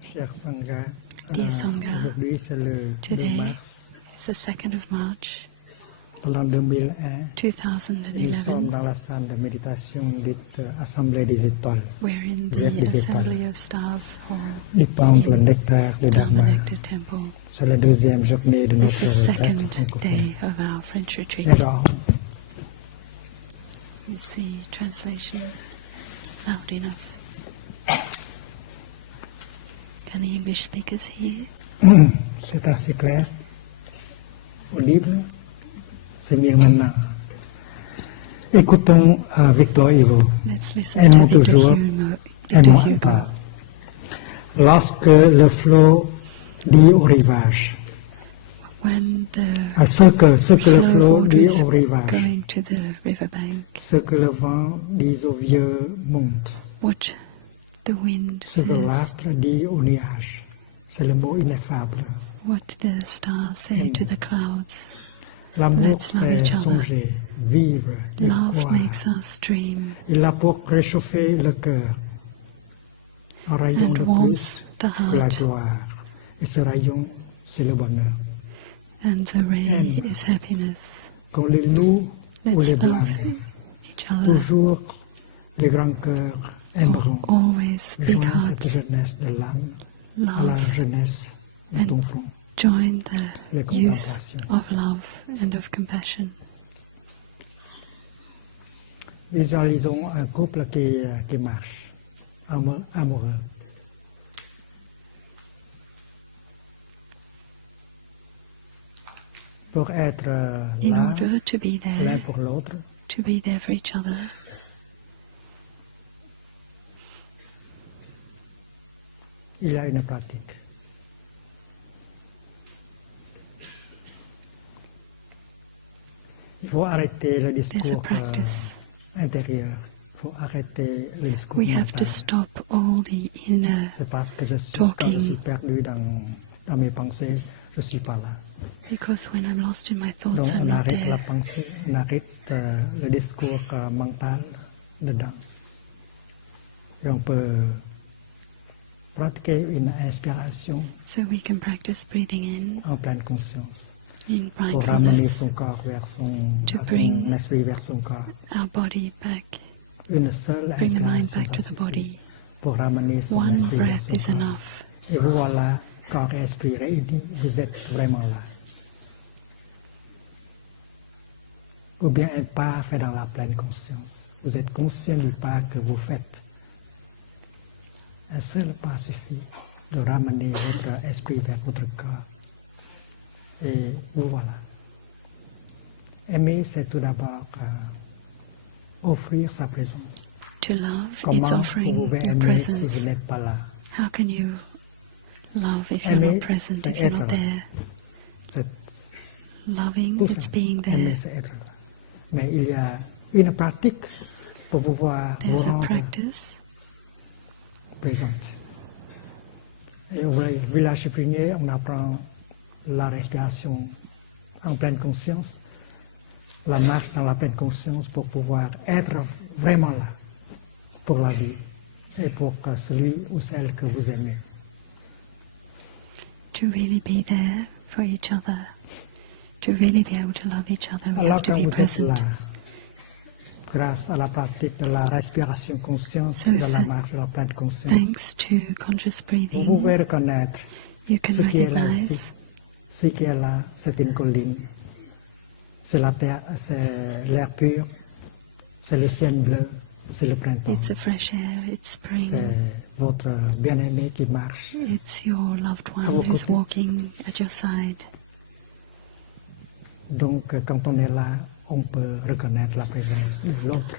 Cher Sangha, Dear Sangha, aujourd'hui c'est le 2 today mars is the 2nd of March, de l'an 2001. Nous sommes 2011. dans la salle de méditation dite Assemblée des étoiles, We're in Zep the des Assembly étoiles, of Stars Hall du temple in nectar de Dharma. Dharma Temple. C'est la deuxième journée de It's notre the retraite second francophone. day of our French retreat. Alors, Is the translation loud enough? Can the English speakers hear? c'est assez clair, audible, c'est mieux maintenant. Écoutons Victor Hugo. Let's listen Aimons to toujours, Victor aimons Hugo. pas. Lorsque le flot dit au rivage, When ce que le flow flot of dit water is au rivage, going to the riverbank, ce que le vent dit au vieux monte, what the wind ce que says, l'astre dit au nuage, c'est le mot ineffable. what the stars say to the clouds. L'amour Let's love fait each other. songer, vivre et Love croire. makes us dream Il a pour réchauffer le cœur. Un rayon and de warms plus the pour la heart, gloire. Et ce rayon, c'est le bonheur. and the ray Aime. is happiness. Qu'on les loue ou les Let's love blâme, each other. toujours les grands cœurs aimeront. Always big Joins cette hearts jeunesse de l'âme à la love jeunesse de and ton front. join Les the youth contemplations. of love and of compassion. Visualisons un couple qui marche, amoureux. Pour être In là, order to be l'un there, pour l'autre, to be there for each other, il y a une pratique. Il faut arrêter le there's a discours practice. intérieur. Il faut arrêter le discours We have to mental. stop all the inner C'est parce que quand je talking. suis perdu dans mes pensées, je ne suis pas là. because when I'm lost in my thoughts, Donc I'm on not arrête la there. pensée, on arrête le discours mental dedans. Et on peut pratiquer une inspiration So we can practice breathing in en pleine conscience mindfulness, pour ramener son corps vers To son bring esprit vers son corps. our body back, Une seule bring the mind inspiration back to ça the suffit body. pour ramener son One esprit vers breath son is corps. enough. Et voilà, corps et esprit réunis, vous êtes vraiment là. Ou bien un pas fait dans la pleine conscience. Vous êtes conscient du pas que vous faites. Un seul pas suffit de ramener votre esprit vers votre corps. Et vous voilà. Aimer, c'est tout d'abord offrir sa présence. To love, it's Comment vous offering pouvez your aimer si presence. vous n'êtes pas là? How can you love if you're Aimer, not present, c'est if you're not être là. there? C'est Loving, tout it's simple. being Aimer, there. c'est être là. Mais il y a une pratique pour pouvoir vous There's a rendre practice. présente. Et au village Prunier, on apprend la respiration en pleine conscience, la marche dans la pleine conscience pour pouvoir être vraiment là pour la vie et pour celui ou celle que vous aimez. To really be there for each other. To really be able to love each other, we Alors have to quand be vous êtes present. là, grâce à la pratique de la respiration consciente So de la that marche de la pleine conscience, thanks to conscious vous breathing, pouvez reconnaître you can ce qui est là ici. recognize Ce qui est là, c'est une colline. C'est la terre, c'est l'air pur, c'est le ciel bleu, c'est le printemps. it's the fresh air, it's spring, C'est votre bien-aimé qui marche. it's your loved À vos one who's côtés. walking at your side. Donc, quand on est là, on peut reconnaître la présence de l'autre,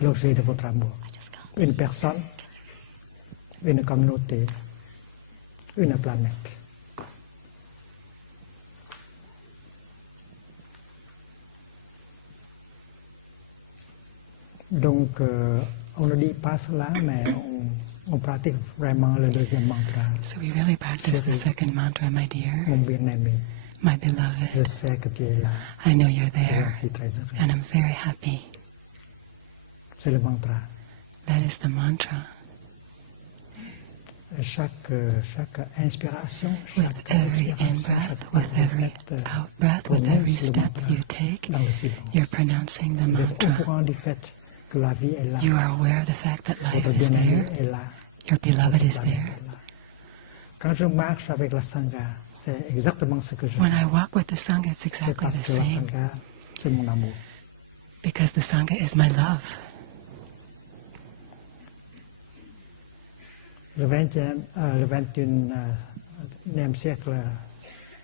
l'objet de votre amour. Une personne, une communauté, une planète. Donc, on ne dit pas cela, mais on pratique vraiment le deuxième mantra. So we really practice the second mantra, my dear, Mon bien-aimé, my je beloved. sais que tu es là. I know you're Et there, j'en suis très heureux. and I'm very happy. C'est le mantra. That is the mantra. Chaque inspiration, With chaque every expiration, in-breath, chaque with every out-breath, with every prononce le step mantra you take, dans le silence. you're pronouncing the Vous êtes au mantra. courant du fait que la vie est là. You are aware of the fact that life Votre is bien-aimé there, est là. your beloved is Votre there. planète est là. Quand je marche avec la Sangha, c'est exactement ce que je When fais. I walk with the Sangha, it's C'est exactly parce the que la same, Sangha, c'est mon amour. because the Sangha is my love. Le 21e siècle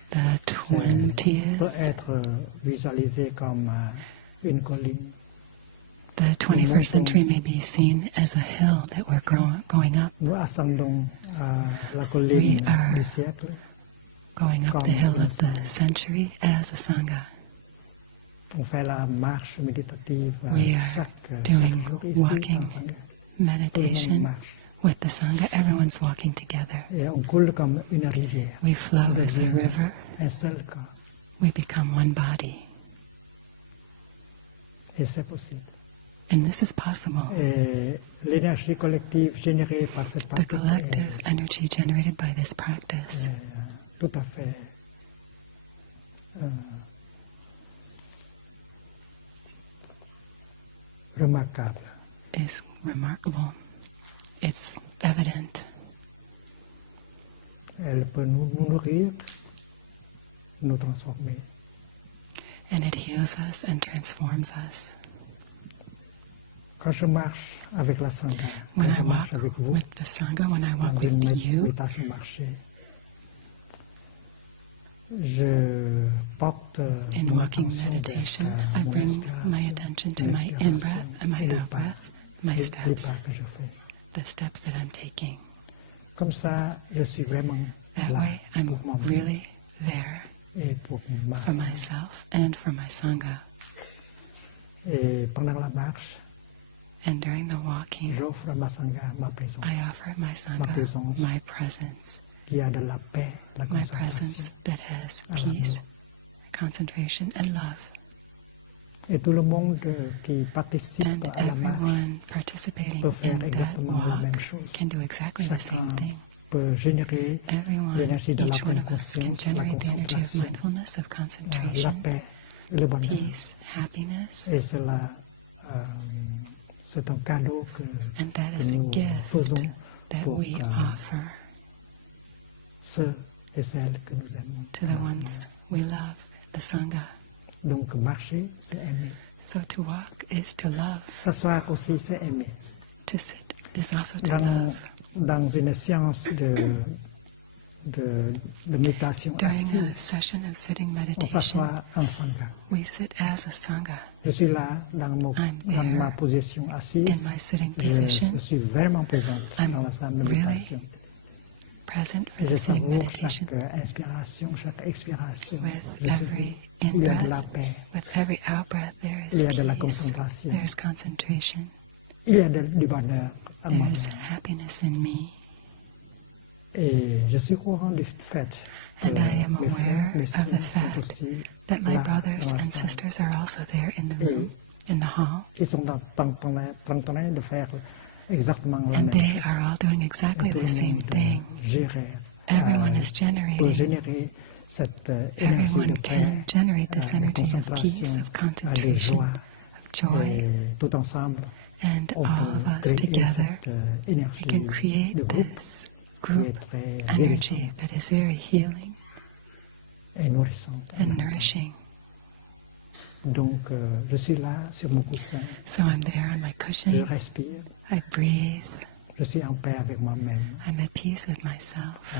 The 20th, peut être visualisé comme une colline. the 21st century may be seen as a hill that we're going up, Nous ascendons la colline We are du siècle. going up the hill of the century as a Sangha. On fait la marche méditative We are chaque doing jour ici walking en Sangha. Tout le monde meditation marche. with the Sangha. Everyone's walking together. Et on coule comme une rivière. We flow On as a devient river. un seul corps. We become one body. Et c'est possible. And this is possible. Et l'énergie collective générée par cette The pratique collective energy generated by this practice est tout à fait remarquable. is remarkable. It's evident. Elle peut nous nourrir, nous transformer. And it heals us and transforms us. Quand je marche avec la Sangha, quand When I je marche walk avec vous, with the Sangha, when I walk dans une with you, méditation marchée, je porte in mon walking attention meditation, vers I mon bring inspiration, my attention to mon my expiration in-breath and my et les out-breath, my les steps, pas que je fais. the steps that I'm taking. Comme ça, je suis vraiment That là way, I'm pour moi really there et pour ma for Sangha. myself and for my Sangha. Et pendant la marche, And during the walking, j'offre à ma Sangha ma présence, I offer my Sangha présence. my presence, qui a de la paix, la my concentration. presence that has à l'amour. peace, concentration, and love. Et tout le monde qui participe And à la marche everyone participating peut faire in that exactement la même walk chose. can do exactly the same Chacun thing. peut générer Everyone, l'énergie de la each one pleine of us can conscience, la generate the energy of concentration, mindfulness, of la concentration, paix, le bonheur. peace, happiness, Et cela, c'est un cadeau que and that is a nous gift faisons that pour we offer ceux et celles que nous aimons. to the ones we love, the Sangha. Donc marcher, c'est aimer. So to walk is to love. S'asseoir aussi, c'est aimer. To sit is also to Dans, love. dans une séance de méditation During a assise, session of sitting on meditation, s'assoit en Sangha. we sit as a Sangha Je suis là dans I'm dans there ma position assise. in my sitting Je position, suis vraiment présente I'm dans la salle de really méditation. present for Et je the sitting savoure meditation. chaque inspiration, chaque expiration. With Je suis- every il y a de la in-breath, paix, with every out-breath, there il is y a de la peace, concentration, there's concentration, il y a du bonheur à there's moi-même. happiness in me, Et je suis au courant du fait que and I am mes frères, aware mes of sœurs the sont fact aussi that my là brothers dans la and salle. sisters are also there in the room, in the hall, Ils sont en train de faire exactement la and même they chose. are all doing exactly Tout the le same monde thing. gérer, Everyone is peut generating, générer cette énergie everyone de paix, can generate this de energy of peace, concentration, of de concentration, joie, of joy, Et tout ensemble, and on all of us peut créer together, cette we énergie can create de groupe this qui est group très energy guérissante that is very healing et nourrissante. en and même temps. nourishing. Donc, je suis là sur mon coussin, So I'm there on my je cushion, respire, I breathe, je suis en paix avec moi-même, I'm at peace with myself,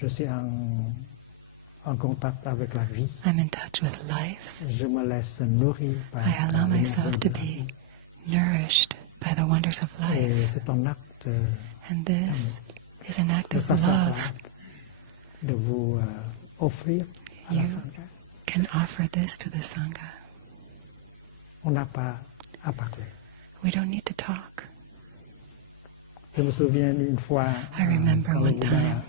je suis en contact avec la vie, I'm in touch with life, je me laisse nourrir par I allow l'énergie myself to de la vie. be nourished by the wonders of Et life. c'est un acte And this is an act de of sacerdoce love. de vous offrir à la You Sangha. can offer this to the Sangha. On n'a pas à parler. We don't need to talk. Je me souviens une fois, I remember quand le one Bouddha time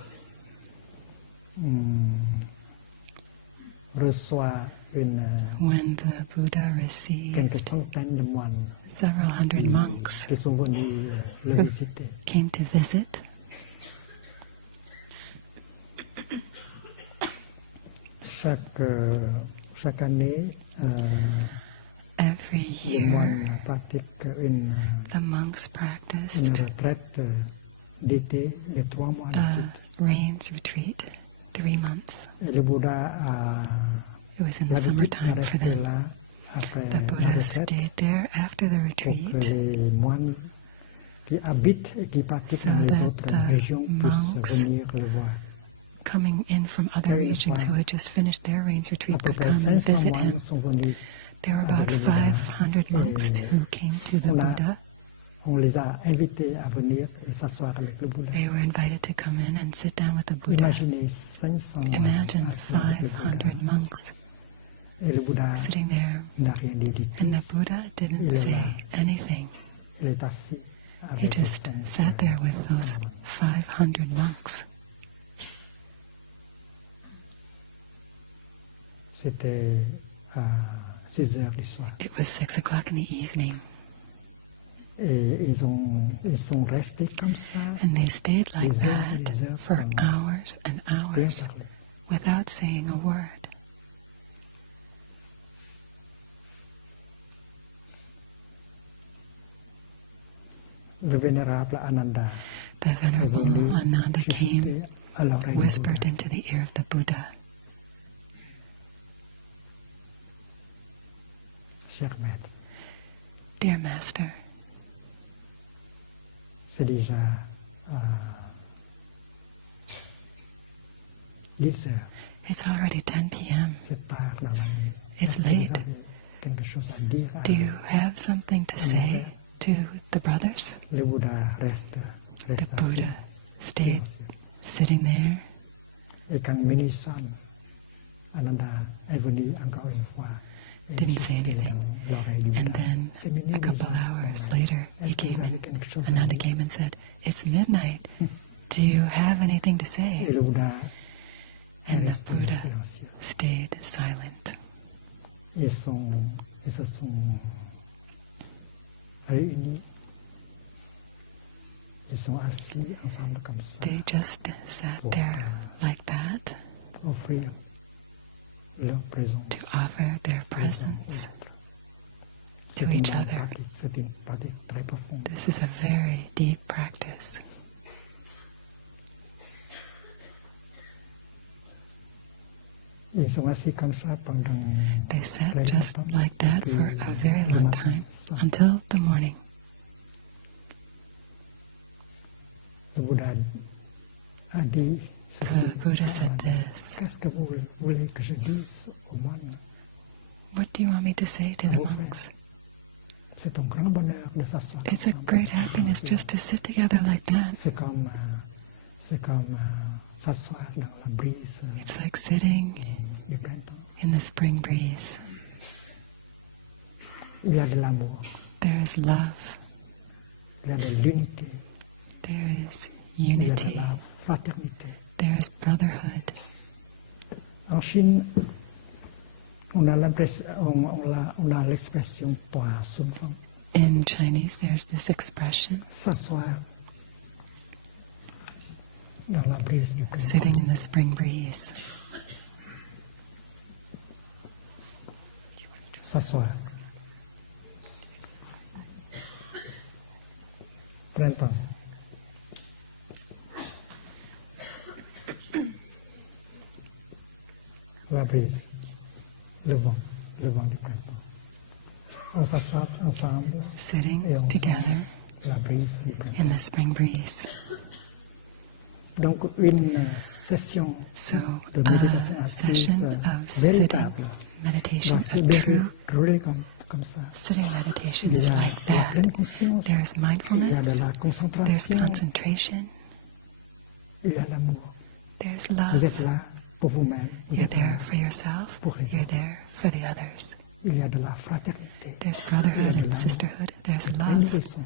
reçoit when the Buddha received quelques centaines de moines several hundred monks qui sont venus le visiter. came to visit. Chaque année, Every les year, moines pratiquent une the monks practiced retraite d'été de 3 mois de a suite. rains retreat, 3 months. Et le Bouddha a It was in the l'habitude de summertime for rester them. là après The la Buddha retraite stayed there after the pour que retreat les moines qui habitent et qui pratiquent so dans les that autres the régions puissent monks venir le voir. coming in from other Very regions who fine. had just finished their rains À retreat peu could près come and 500 visit him. moines sont venus. There were about avec le Bouddha. 500 monks Et who came to the on a- Buddha. On les a invités à venir et s'asseoir avec le Bouddha. They were invited to come in and sit down with the Buddha. Imaginez 500 moines Imagine assis avec le 500 Bouddha. monks Et le Bouddha sitting there, n'a rien dit du tout. and the Buddha didn't Il est say là. anything. Il est assis He avec les just 500 sat there with those moines. 500 monks. C'était à 6 heures du soir. It was 6 o'clock in the evening, Et ils sont restés comme ça, and they stayed like Des heures et that des heures for sans hours and rien hours parler. without saying a word. Le vénérable Ananda The est Venerable venu Ananda came, chuchoter à l'oreille du whispered Bouddha. into the ear of the Buddha, Cher maître, "Dear Master, c'est déjà 10 heures, it's already 10 p.m. c'est tard dans la nuit. It's Est-ce que vous late. avez quelque chose à dire à Do you have something to say to the brothers?" Le Bouddha reste The assis, Buddha stayed silencieux. sitting there, Et quand minuit sonne, Ananda est venu encore une fois. et didn't say chuchotait anything. dans l'oreille du And Bouddha. then C'est minuit a couple déjà. hours later, he Est-ce que came vous avez in. quelque chose à Ananda dire? came and said, "It's midnight. Do you have anything to Et say?" le Bouddha est And the resté Buddha silencieux. stayed silent. Ils se sont réunis. Ils sont assis ensemble comme ça They just sat there like that pour offrir leur présence to offer their les uns aux presence. autres. to C'est une each grande other. pratique, c'est une pratique très profonde. This is a very deep practice. Ils sont assis comme ça pendant They sat très just longtemps, like that depuis for a very le long matin, time, ça. until the morning. Le Bouddha a dit ceci. The Buddha said this. Qu'est-ce que vous voulez que je dise aux moines? What do you want me to say to the monks? C'est un grand bonheur de s'asseoir. It's a ensemble. great happiness just to sit together like that. C'est comme s'asseoir dans la brise It's like sitting du printemps. in the spring breeze. Il y a de l'amour, There is love. il y a de l'unité, There is il y a de unity. la fraternité. There is brotherhood. En Chine, on a l'expression Toa Sun Fang, In Chinese, there's this expression, s'asseoir dans la brise du printemps. sitting in the spring breeze. S'asseoir. Printemps. La brise, le vent du printemps. On s'assoit ensemble Sitting et on together sent la brise du printemps. in the spring breeze. Donc une session So, de méditation a assise session of sitting véritable meditation, va se a true dérouler comme ça. sitting meditation Il is y a like la that. pleine conscience, There's il y a mindfulness, de la there's concentration, concentration, il y a l'amour. there's Vous love. êtes là pour vous-même, vous You're êtes there là. for yourself, Pour les you're autres. there for the others. Il y a de la fraternité. There's brotherhood de and l'amour. sisterhood, there's C'est très love. nourrissant.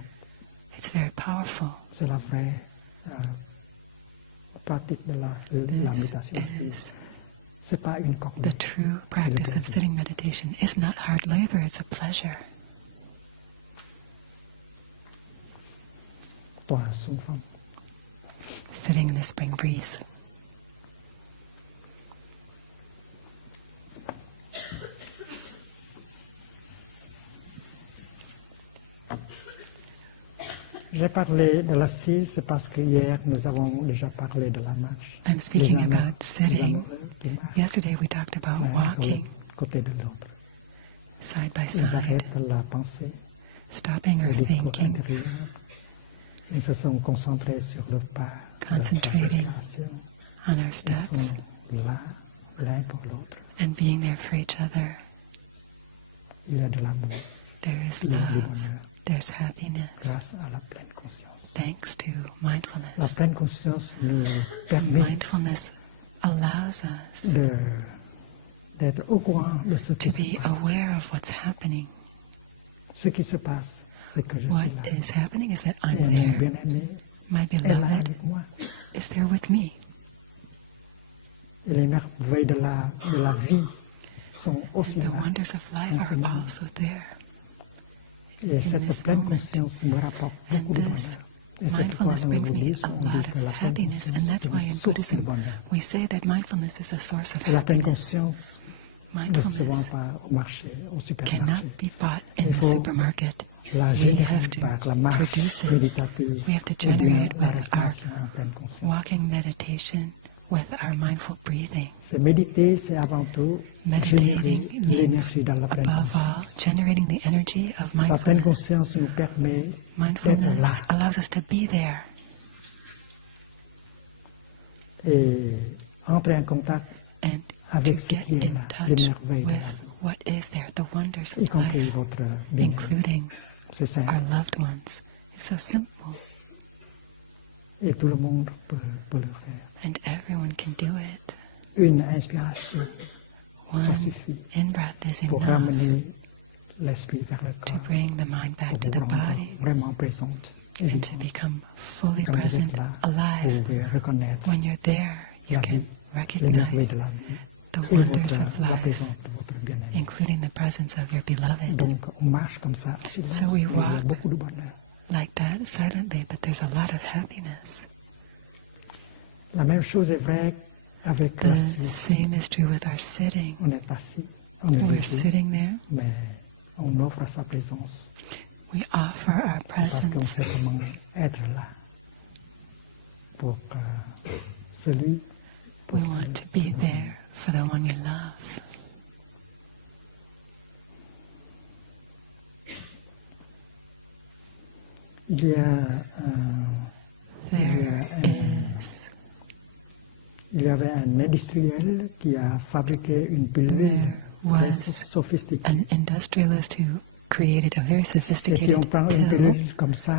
It's very powerful. C'est la vraie pratique de la This méditation assise. is C'est pas une corvée. the true practice of plaisir. sitting meditation. It's not hard labor, it's a pleasure. Toi, son femme. Sitting in the spring breeze. J'ai parlé de l'assise, c'est parce que hier nous avons déjà parlé de la marche. I'm speaking Les about amoureux sitting. qui marchent Yesterday we talked about l'un walking côté de l'autre. side by Ils side, arrêtent la pensée, stopping le or discours thinking, intérieur. Ils se sont concentrés sur le pas, leur Concentrating respiration. on our Ils steps, sont là, l'un pour l'autre. and being there for each other. Il y a de l'amour, There is il y a du love, bonheur there's happiness, grâce à la pleine conscience. thanks to La mindfulness. pleine conscience nous permet Mindfulness allows us d'être au courant de ce to qui be se passe. aware of what's happening. Ce qui se passe, c'est que je What suis là. is happening is that Et I'm mon there. bien-aimé My est là beloved avec moi. is there with me. Et les merveilles de la vie sont aussi The là. wonders of life en ce are moment. also there. Et this cette pleine moment. conscience me rapporte And beaucoup de this bonheur. Et c'est pourquoi mindfulness dans le brings me bouddhisme, a on dit lot que of la pleine happiness, conscience and that's est why une in source de Buddhism bonheur. we say that mindfulness is a source of Et la pleine happiness. conscience ne se vend Mindfulness pas au marché, au supermarché. cannot be bought in Il the faut supermarket. la We générer have to par la marche produce it. méditative We have to ou bien generate it la with our respiration en pleine conscience. walking meditation, with our mindful breathing. C'est méditer, c'est avant tout générer Meditating means, l'énergie dans la pleine above all, conscience. generating the energy of La pleine mindfulness. conscience nous permet d'être là Mindfulness allows us to be there et entrer en contact and to avec ce get qui est in là, les touch merveilles de la with vie, what is there, the wonders y of compris life, votre bien-être. including C'est simple. our loved ones. It's so simple, Et tout le monde peut le faire. and everyone can do it. Une inspiration, ça One suffit in-breath is pour enough ramener l'esprit vers le to corps, bring the mind pour back to vous the rendre body vraiment présente. Et and to become fully quand vous present, êtes là, alive. vous pouvez reconnaître When you're there, you la can vie, les merveilles recognize de la vie the et wonders of la life, présence de votre bien-aimé. including the presence of your beloved. Donc on marche comme ça, en silence, So we et il y a walk beaucoup de bonheur. like that silently, but there's a lot of happiness. La même chose est vraie avec The l'assise. same is true with our sitting. On est assis, on est We're debout, sitting there, mais on offre sa présence we offer our parce qu'on presence sait comment être là pour celui pour We celle want to be there for the one we love. Il y a There is, il y avait un industriel qui a fabriqué une pilule There très was sophistiquée. an industrialist who created a very Et si on sophisticated prend une pill. pilule comme ça,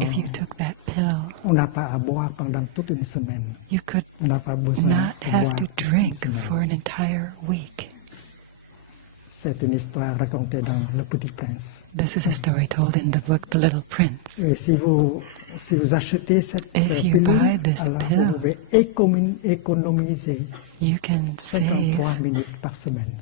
If you took that pill, on n'a pas à boire pendant toute une semaine. you could On n'a pas besoin not de have boire to toute une drink semaine. for an entire week. C'est une histoire racontée dans Le Petit Prince. This is a story told in the book The Little Prince. Et si vous achetez cette If you pilule, buy this alors pill, vous pouvez économiser You can save 53 minutes par semaine.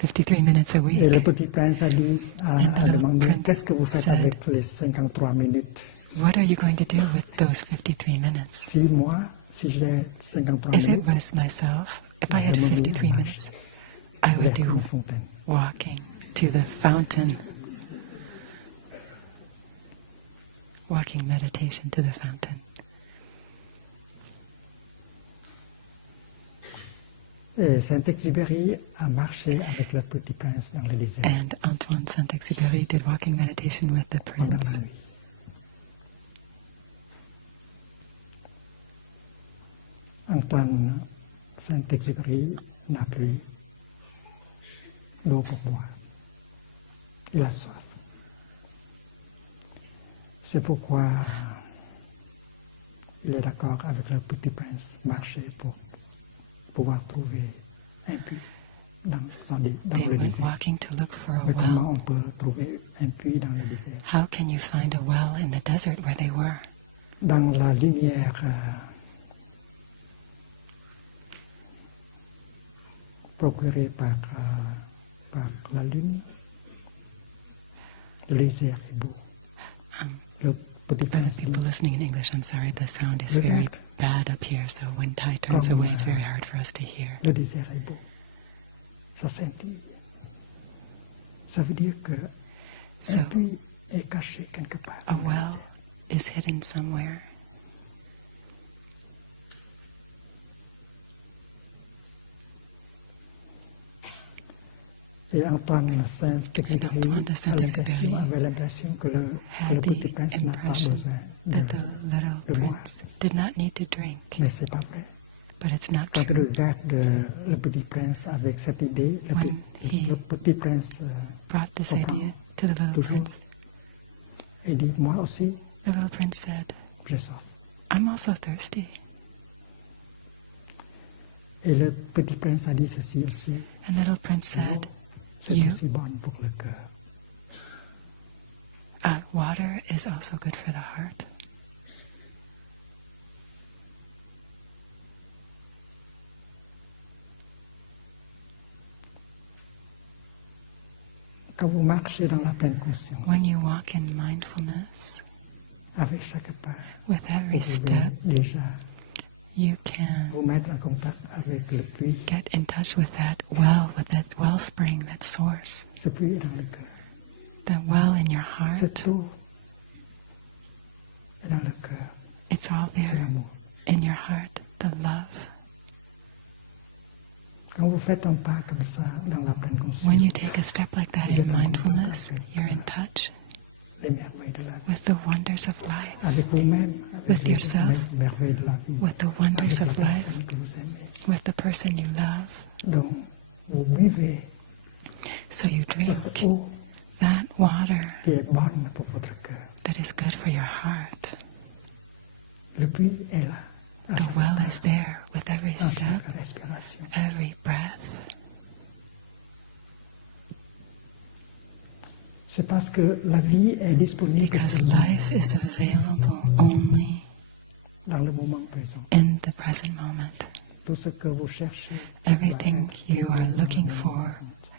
53 minutes a Et week. le Petit Prince a dit, And the a little demandé, prince qu'est-ce que vous faites said, avec les 53 minutes? What are you going to do with those 53 minutes? Si moi, si j'ai 53 If it minutes, was myself, if I had je me mets 53 à minutes, I would vers do une fontaine. walking to the fountain. walking meditation to the fountain. Et Saint-Exupéry a marché avec le petit prince dans le désert And Antoine Saint-Exupéry did walking meditation with the pendant prince. la nuit. Antoine Saint-Exupéry n'a plus d'eau pour boire. Il a soif. C'est pourquoi il est d'accord avec le petit prince marcher pour pouvoir trouver un puits dans They le went désert. walking to look for a Mais comment well. on peut trouver un puits dans le désert? How can you find a well in the desert where they were? Dans la lumière procurée par la lune, le désert est beau. Le petit For the prince people dit, listening in English, I'm sorry, the sound is very bad up here, so when Ty turns away, it's very hard for us to hear. le désert est beau. Ça scintille. Ça veut dire que So, un puits est caché quelque part. a dans le well désert. is hidden somewhere. Et Antoine Saint-Exupéry Antoine de Saint-Exupéry avait l'impression que le Had petit the prince n'a pas impression besoin that de... the little de boire. prince did not need to drink, Mais c'est pas vrai. but it's not Quand il true. regarde le petit prince avec cette idée, When he le petit prince brought this comprend idea to the little toujours prince, et dit, moi aussi, the little prince said, j'ai soif. I'm also thirsty. Et le petit prince a dit ceci aussi, And the little prince said, c'est You- aussi bon pour le cœur. water is also good for the heart. Quand vous marchez dans la pleine conscience, When you walk in mindfulness, avec chaque pas, with every vous pouvez step, déjà you can vous mettre en contact avec le puits. get in touch with that wellspring, that source, Ce puits est dans le cœur. that well in your Cette heart. eau est dans le cœur. It's all C'est there l'amour. in your heart, the love. Quand vous faites un pas comme ça dans la pleine conscience, When you take a step like that in mindfulness, you're in touch les merveilles de la vie, with the wonders of life, avec vous-même, avec With les yourself, merveilles de la vie, with the wonders avec of la life, personne que vous aimez. with the person you love. Donc, vous buvez So you cette drink eau that water qui est bonne pour votre cœur. that is good for your heart. Le puits est là, à The chaque well pas, is there with every à step, chaque respiration. every breath. C'est parce que la vie est disponible Because seulement life is available only dans le moment présent. in the present moment. Tout ce que vous cherchez, Everything you are looking for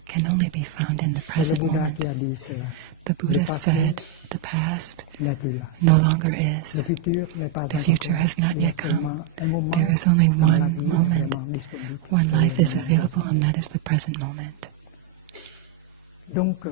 can only be found in the c'est le present Bouddha moment. qui a dit cela. The Buddha passé said the past n'est plus là. no longer Le is. futur n'est pas The encore future là. has not Il y a yet seulement come. un moment There is only dans la one vie moment vraiment disponible. when C'est life le is moment available, présent. and that is the present moment. Donc,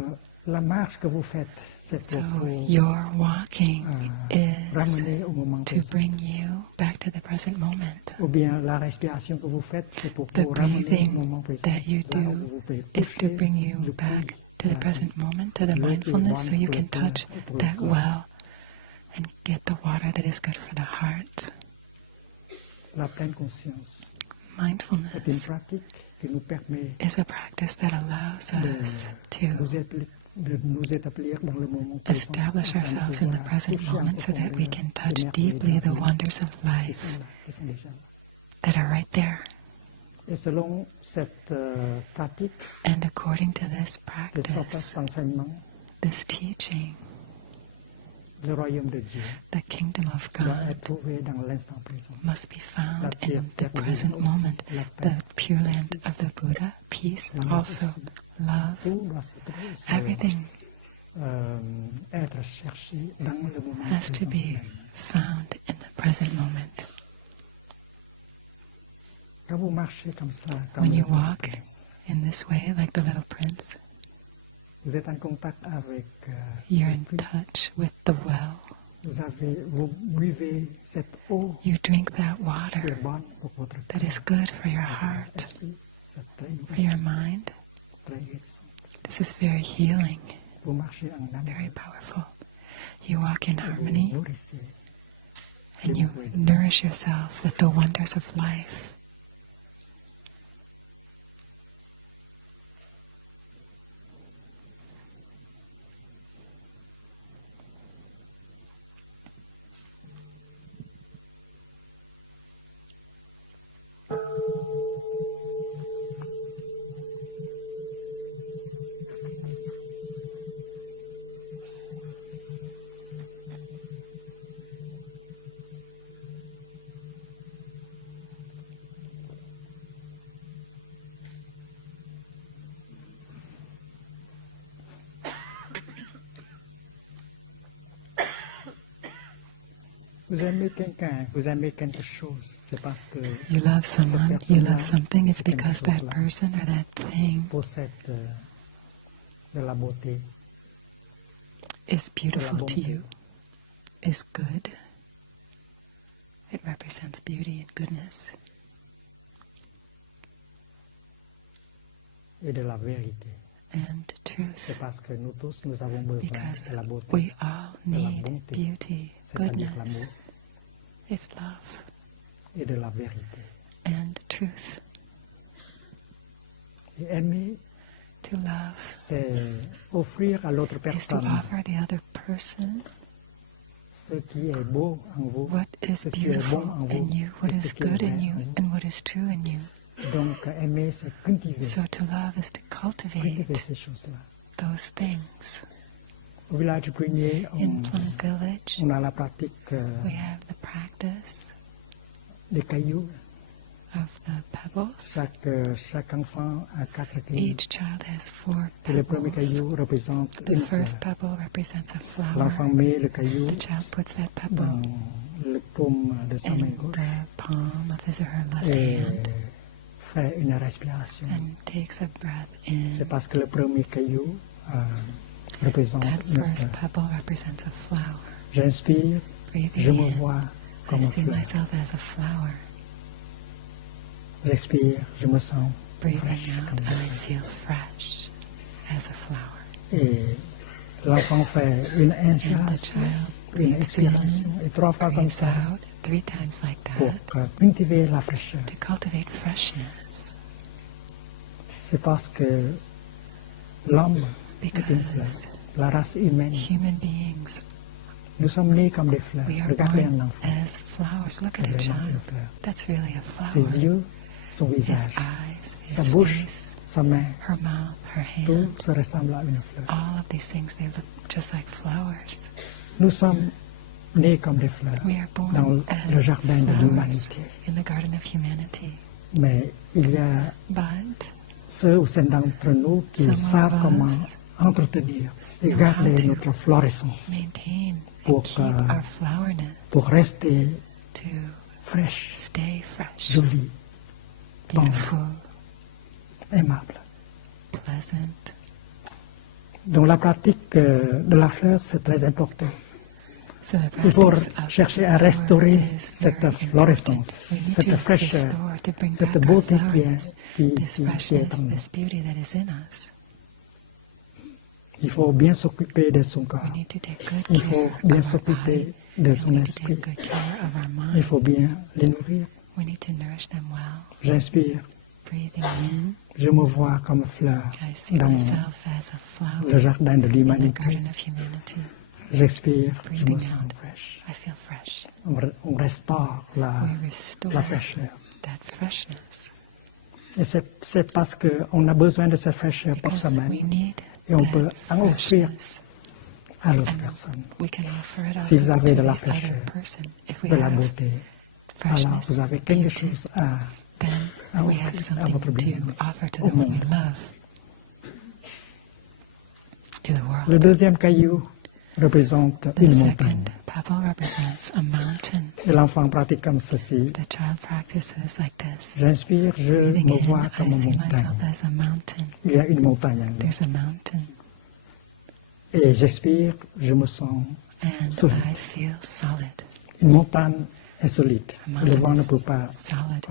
la marche que vous faites, c'est So pour vous your walking is ramener au moment to présent. bring you back to the present moment. Ou bien la respiration que vous faites, c'est pour The vous ramener au breathing moment présent. that you Là où do vous pouvez is to toucher bring you le back puits, to the present moment, to the l'eau qui est mindfulness, so bonne you pour can le cœur touch et pour le that corps. well and get the water that is good for the heart. La pleine conscience est une Mindfulness pratique qui nous permet is a practice that allows us to de nous établir dans le moment présent, establish afin de ourselves in the pouvoir present toucher en moment so that we profondeur can les touch merveilles deeply de la the vie wonders of qui life sont là, qui sont déjà là. that are right there. Et selon cette pratique, And according to this de sorte practice, enseignement, this teaching, le royaume de Dieu the kingdom of doit God être trouvé dans l'instant présent. must be found La in the pierre present aussi, moment. la The paix pure land of the Buddha, peace, l'amour also aussi. love, Tout doit se everything être cherché dans le moment has to présent be même. found in the present moment. Quand vous marchez comme ça, comme When you le petit walk prince, in this way, like the little prince, vous êtes en contact avec you're le in puits. touch with the well. vous buvez cette eau You drink that qui est water bonne pour votre that cœur, is good for your heart, esprit. C'est très for your nourrissant, mind. très guérissant. This is very healing, Vous marchez en very amour, powerful. You walk in vous harmony nourrissez. and you nourish yourself with the wonders of life. Vous aimez quelqu'un, vous aimez quelque chose, c'est parce que You love someone, you love something, it's because that person or that thing possède de la beauté, is beautiful to you, is good. It represents beauty and goodness et de la vérité. and C'est truth, parce que nous tous, nous avons besoin because de la beauté. we all de la need bonté, beauty, c'est-à-dire goodness. l'amour It's love et de la vérité. and truth. Et aimer, To love c'est offrir à l'autre is to personne offer the other person ce qui est beau en vous, what is ce qui est beautiful bon en in vous, you, what et ce is qui est good in vrai you, en vous. and what is true in you. Donc aimer, c'est cultiver So to love is to cultivate ces choses-là. those things. Au village du Prunier, In Plum Village, on a la pratique we have the practice des cailloux. of the pebbles. Chaque enfant a 4 cailloux. Each child has 4 Et le premier pebbles. caillou représente The une first fleur. pebble represents a flower. L'enfant met le caillou The child puts that pebble dans le paume de sa main in gauche the palm of his or her left et hand fait une respiration. and takes a breath C'est in. parce que le premier caillou représente That une first fleur. pebble represents a flower. J'inspire, je Breathing me in, vois I comme une see fleur. myself as a flower. J'expire, je me sens Breathing fraîche out, comme I une fleur. feel fresh as a flower. Et l'enfant fait une And the inspiration, child une breathes expiration, et 3 fois comme breathes ça out 3 times like pour that cultiver la fraîcheur. to cultivate freshness. C'est parce que l'homme est une fleur. Because La race humaine, human beings, nous sommes nés comme des fleurs. we are Regardez un born enfant, as flowers. Look c'est at a vraiment child. une fleur. That's really a flower. Ses yeux, son His visage, eyes, sa his bouche, face, sa main, her mouth, her tout hand. se ressemble à une fleur. All of these things, they look just like flowers. Nous sommes nés comme des fleurs We are born dans le as jardin de flowers l'humanité. in the garden of humanity. Mais il y a But ceux ou celles d'entre nous qui Some of savent comment us entretenir et know garder how to notre florescence maintain Pour, and keep our flowerness pour rester to fraîche, stay fresh, jolie, beautiful, aimable. pleasant. Donc la pratique de la fleur, c'est très important. So the Il faut practice of chercher the à flower restaurer is cette very florescence, important. We need cette to fraîcheur, restore, to bring cette back our beauté flowerness, qui this est freshness, en nous. this beauty that is in us. Il faut bien s'occuper de son We corps. need to take good Il care faut of bien our s'occuper body. de We son need to esprit. take good care of our Il mind. faut bien les nourrir. We need to nourish them well. J'inspire, Breathing in, je me vois comme fleur I see dans myself as a flower le jardin de in the l'humanité. garden of humanity. J'expire, je me Breathing sens out, fraîche. I feel fresh. On restaure We restore la fraîcheur. that freshness Et c'est parce qu'on a besoin de cette fraîcheur pour because soi-même we need et on peut that en offrir freshness. à l'autre And personne we can offer it Si also vous avez to de la the other fraîcheur, person. If we de la have beauté. Alors freshness, vous avez quelque beauty, chose à then à we offrir have à something votre bien, to offer to au the one we monde. love, to the world. Le deuxième caillou représente The une montagne. second pebble represents a mountain. Et l'enfant pratique comme ceci. The child practices like this. J'inspire, je Breathing me vois in, comme I une see myself montagne. as a mountain. Il y a une montagne en nous. There's a mountain. Et j'expire, je me sens And solide. I feel solid. Une montagne est solide. A Le vent mountain ne is peut pas solid.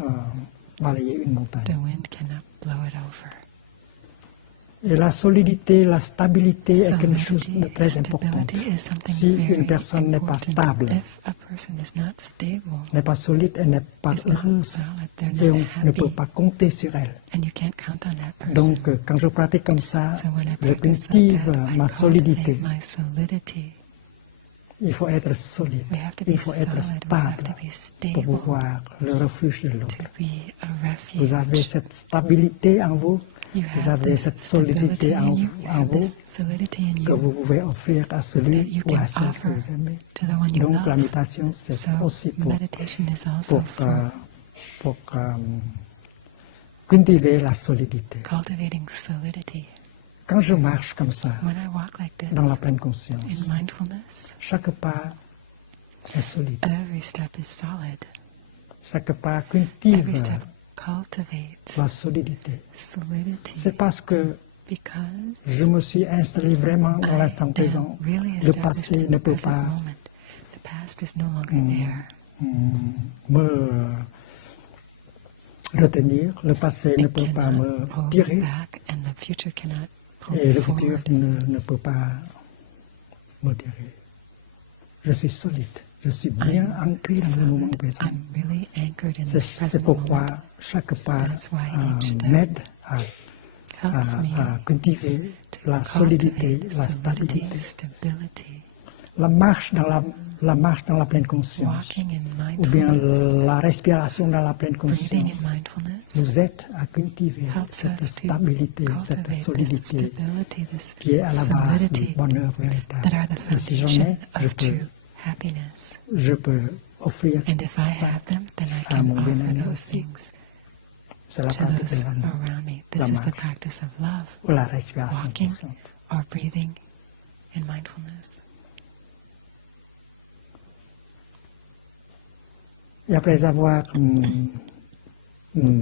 balayer une montagne. The wind cannot blow it over. Et la solidité, la stabilité est quelque chose de Solidity, très important. stability is something Si very une personne n'est pas important. stable, If a person is not stable, n'est pas solide, elle n'est pas is not heureuse. solid, they're Et not on ne peut happy, pas compter sur elle. and you can't count on that person. Donc, quand je pratique comme ça, So when I je practice like cultive that, I ma solidité. cultivate my solidity. Il faut être solide, We have to il be faut solid, être we have stable to be pour stable pouvoir le refuge de to l'autre. be a refuge. Vous avez cette stabilité en vous, You vous have avez this cette stability solidité in you, you en have vous this solidity in que you vous pouvez offrir à that celui you ou à can celle que offer vous aimez. to the one you Donc la love. méditation, c'est So aussi meditation is also pour cultiver la solidité. cultivating solidity. Quand je marche comme ça, When I walk like this, dans la pleine conscience, in mindfulness, chaque pas est solide. every step is solid. Chaque pas Every cultive step cultivates la solidité. solidity C'est parce que because je me suis installé vraiment dans I l'instant am présent. really Le established passé in ne the peut present pas moment. The past is no longer there. me retenir, le passé ne It peut pas cannot me pull me tirer back, and the future cannot pull et me le futur forward. ne peut pas me tirer. Je suis solide, je suis bien ancré dans le moment Solid. présent. I'm really anchored in the C'est present pourquoi moment. chaque pas That's why each step m'aide à Helps me cultiver to la solidité, cultivate la solidity, stabilité. stability, La marche dans la pleine conscience, walking in ou bien mindfulness, la respiration dans la pleine breathing conscience, in mindfulness, nous aide à cultiver helps cette us to stabilité, cette cultivate this solidité stability, this qui est à la base du solidity bonheur véritable. that are the Et si j'en foundation ai, of true happiness. je peux offrir And if I ça have them, then I à can mon offer bien-aimé those aussi. things C'est la to pratique those de l'amour around me. la This is the marche. practice of love, ou la respiration walking consciente. or breathing in mindfulness. Et après avoir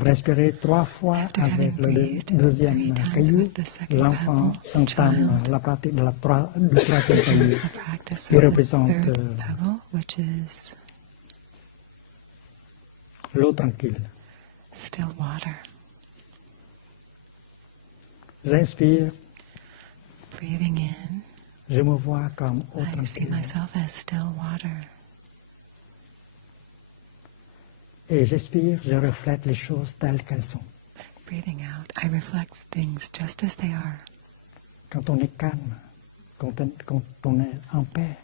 respiré 3 fois After avec having le breathed deuxième 3 times caillou, with the second l'enfant pebble, entame child la pratique du troisième caillou, It's the practice qui of the représente third pebble, which is l'eau tranquille. still water. J'inspire, Breathing in, je me vois comme eau I see tranquille. myself as still water. Et j'expire, je reflète les choses telles qu'elles sont. Breathing out, I reflect things just as they are. Quand on est calme, quand on est en paix,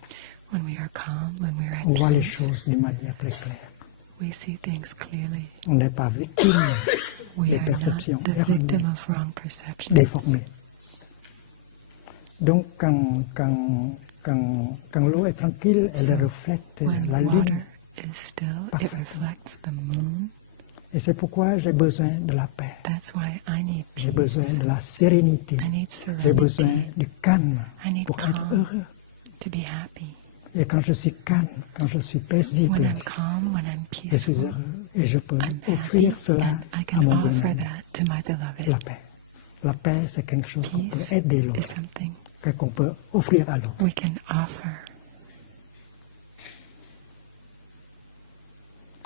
When we are calm, when we are on voit at les peace, choses d'une manière très claire. we see things clearly. On n'est pas victime We des are not perceptions the erronées, victim of wrong perceptions. déformées. Donc, quand l'eau est tranquille, elle So, reflète When la water lune. is still, it Parfaitement. reflects the moon. Et c'est pourquoi j'ai besoin de la paix. That's why I need J'ai peace. besoin de la sérénité. I need J'ai besoin serenity du calme I need pour être calm. heureux. to be happy. Et quand je suis calme, quand je suis paisible, When I'm calm, when I'm je suis peaceful, heureux. Et je peux I'm happy, offrir cela and I à can mon offer bien-aimé. that to my beloved. La paix. La paix, c'est quelque chose qu'on peut Peace aider is l'autre, something qu'on peut offrir à l'autre. we can offer.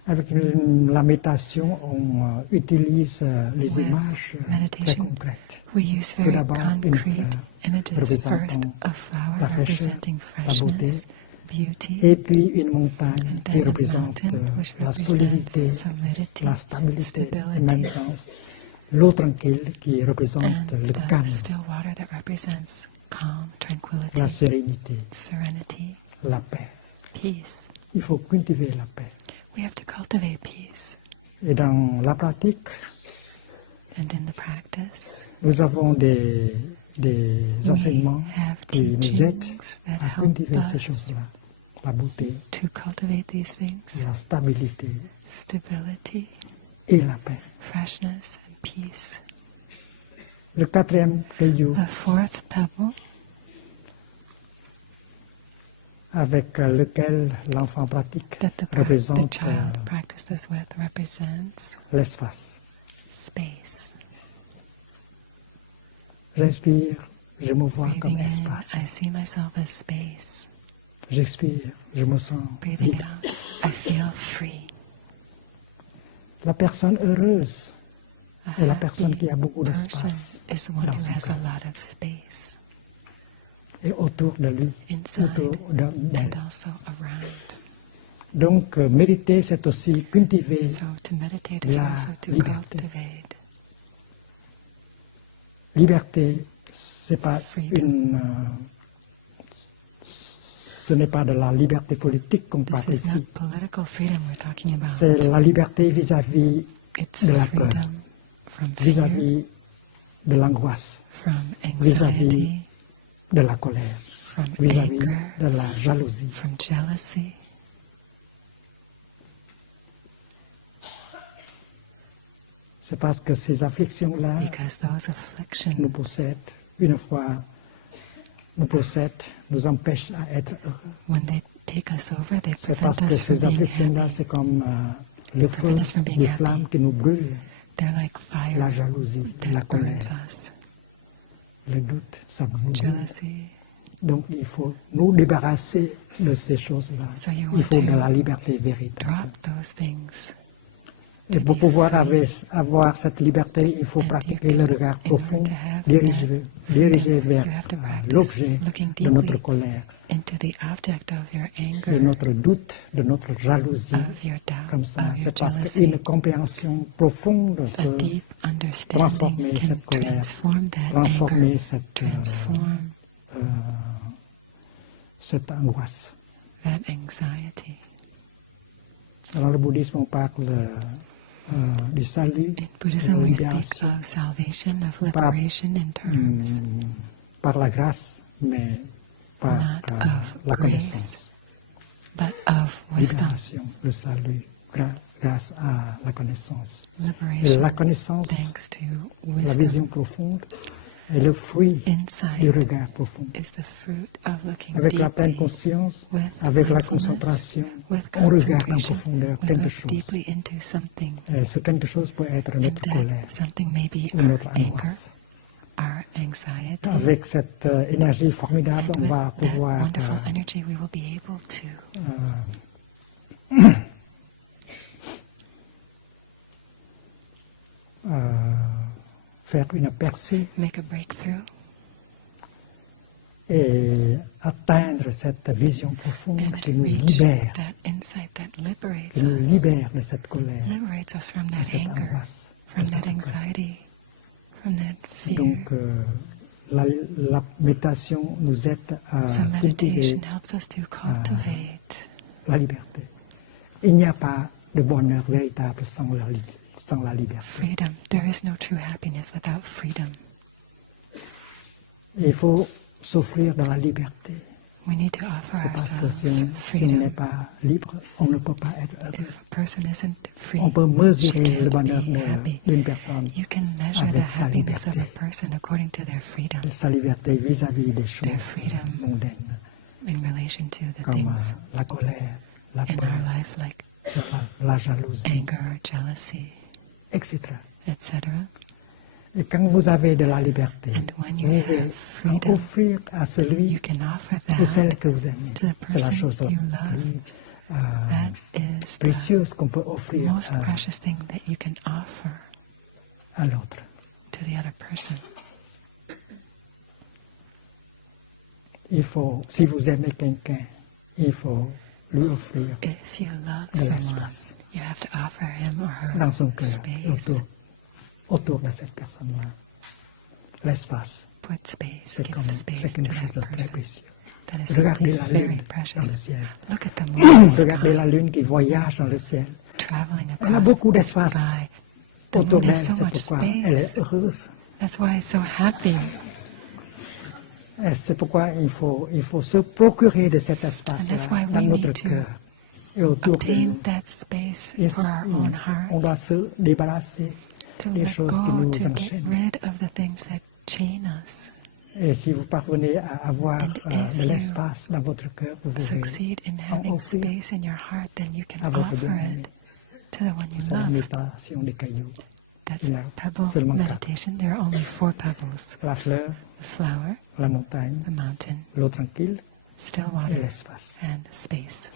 Avec la méditation, on utilise les With images très meditation, concrètes. we use Tout very d'abord, concrete images. First, représentant a flower la fraîcheur, representing la beauté, freshness, beauty, et puis une montagne and qui then a représente mountain which la represents solidité, solidity, la stabilité, et stability, maintenant l'eau tranquille qui représente and le the calme, still water that represents calm, tranquility, la sérénité, serenity, la paix. peace. Il faut cultiver la paix. We have to cultivate peace. Et dans la pratique, And in the practice, nous avons des we enseignements have qui nous aident teachings that à help cultiver ces us choses-là. La beauté, to cultivate these things, la stabilité stability, et la paix. freshness, and peace. Le quatrième caillou The fourth pebble avec lequel l'enfant pratique that the représente child practices with represents l'espace. space. J'inspire, je me vois comme Breathing in, espace. I see myself as space. J'expire, je me sens Breathing libre. out, I feel free. La personne heureuse A est la personne qui a happy beaucoup person d'espace is the one dans who son has a cœur lot of space et autour de lui, inside autour d'elle. and also around. Donc, méditer, c'est aussi cultiver So to meditate is la also to liberté. cultivate Liberté, c'est pas freedom. ce n'est pas de la liberté politique qu'on parle This is ici. not political freedom we're talking about. C'est la liberté vis-à-vis It's de la peur, freedom from fear, vis-à-vis de l'angoisse, from vis-à-vis anxiety, de la colère, from vis-à-vis anger, de la jalousie. from jealousy. C'est parce que ces afflictions-là Because those nous afflictions, possèdent, une fois nous possèdent, nous empêchent à être heureux. when they take us over, they C'est parce prevent que us from ces being afflictions-là, happy. c'est comme le feu, prevent us from being les happy. flammes qui nous brûlent, They're like fire la jalousie, la that colère, burns us. le doute, ça nous brûle. Jealousy. Donc il faut nous débarrasser de ces choses-là. So you Il want faut de to la liberté véritable. drop those things. Et to pour be pouvoir free. avoir cette liberté, il faut And pratiquer you le can- regard in order profond, to have dirigé that dirigé freedom, vers you have to practice l'objet looking de notre deeply colère, into the object of your de anger, notre doute, de notre jalousie. of your Comme doubt, ça, of your c'est parce jealousy. qu'une compréhension profonde A peut deep understanding transformer can cette colère, transform that transformer anger, transform cette angoisse. that anxiety. Dans le bouddhisme, on parle du salut, In de Buddhism, la we speak libération of salvation, of Par- liberation in terms par la grâce, mais par Not of la grace. connaissance. but of wisdom. Libération, le salut, grâce à la connaissance. Et Liberation, la connaissance, thanks to la vision wisdom, profonde, est le fruit du insight regard profond. is the fruit of looking Avec la pleine deeply, conscience, with avec la mindfulness, concentration, with on regarde en concentration. profondeur We quelque look chose. deeply into something, Et ce quelque chose peut être and notre colère that something may be ou our notre anger, angoisse. our anxiety. Avec cette énergie formidable, And on with va that pouvoir wonderful energy, we will be able to faire une percée make a breakthrough et atteindre cette vision profonde and qui nous reach libère, that insight that liberates qui nous us, libère de cette colère, liberates us from de that cette anger, angoisse. de from cette that angoisse. anxiety, from that fear. Donc, la méditation nous aide à So cultiver meditation helps us to cultivate la liberté. Il n'y a pas de bonheur véritable sans la liberté. freedom. There is no true happiness without freedom. Il faut s'offrir de la liberté. We need to offer C'est parce que ourselves si on n'est freedom. pas libre, on ne peut pas être heureux. If a person isn't free, On peut she mesurer le can't bonheur be happy. d'une personne, You can measure avec the sa happiness of a liberté. person according to their freedom, sa liberté vis-à-vis des their choses freedom mondaines, in relation to the comme things la colère, la in peur, our life like la jalousie, anger, jealousy, etc. etc. Et quand vous avez de la liberté, And when vous you pouvez have en freedom, offrir à celui you can offer ou celle that que vous aimez. to the C'est la person chose la you plus love. That is the précieuse qu'on peut offrir most precious thing that you can offer à l'autre. to the other person. Il faut, si vous aimez quelqu'un, il faut lui offrir If you love de someone, l'espace you have to offer him or her dans son cœur, space. autour de cette personne-là. L'espace, Put space, c'est give comme space c'est to quelque chose that de très person. précieux. That is Regardez something la very lune dans le precious. ciel. Look at the moon in the Regardez sky, la lune qui voyage dans le ciel. traveling Elle a across beaucoup the d'espace sky. The autour moon d'elle, has so c'est much pourquoi elle est space. heureuse. That's why it's so happy. Et c'est pourquoi il faut se procurer de cet And that's espace-là why we dans notre need to cœur et autour de Obtain nous. that space Et for our own on heart, doit se débarrasser to des let choses qui go, nous to get enchaînent. rid of the things that chain us. Et si vous parvenez à avoir And if de you l'espace dans votre cœur, vous pouvez Succeed in having offrir space in your heart, then you can à votre offer bien-aimé. it to the one you C'est la love. méditation des cailloux. That's Il y a pebble seulement quatre. meditation. There are only 4 pebbles: La fleur, the flower, la montagne, the mountain, l'eau tranquille still et water, l'espace. and space.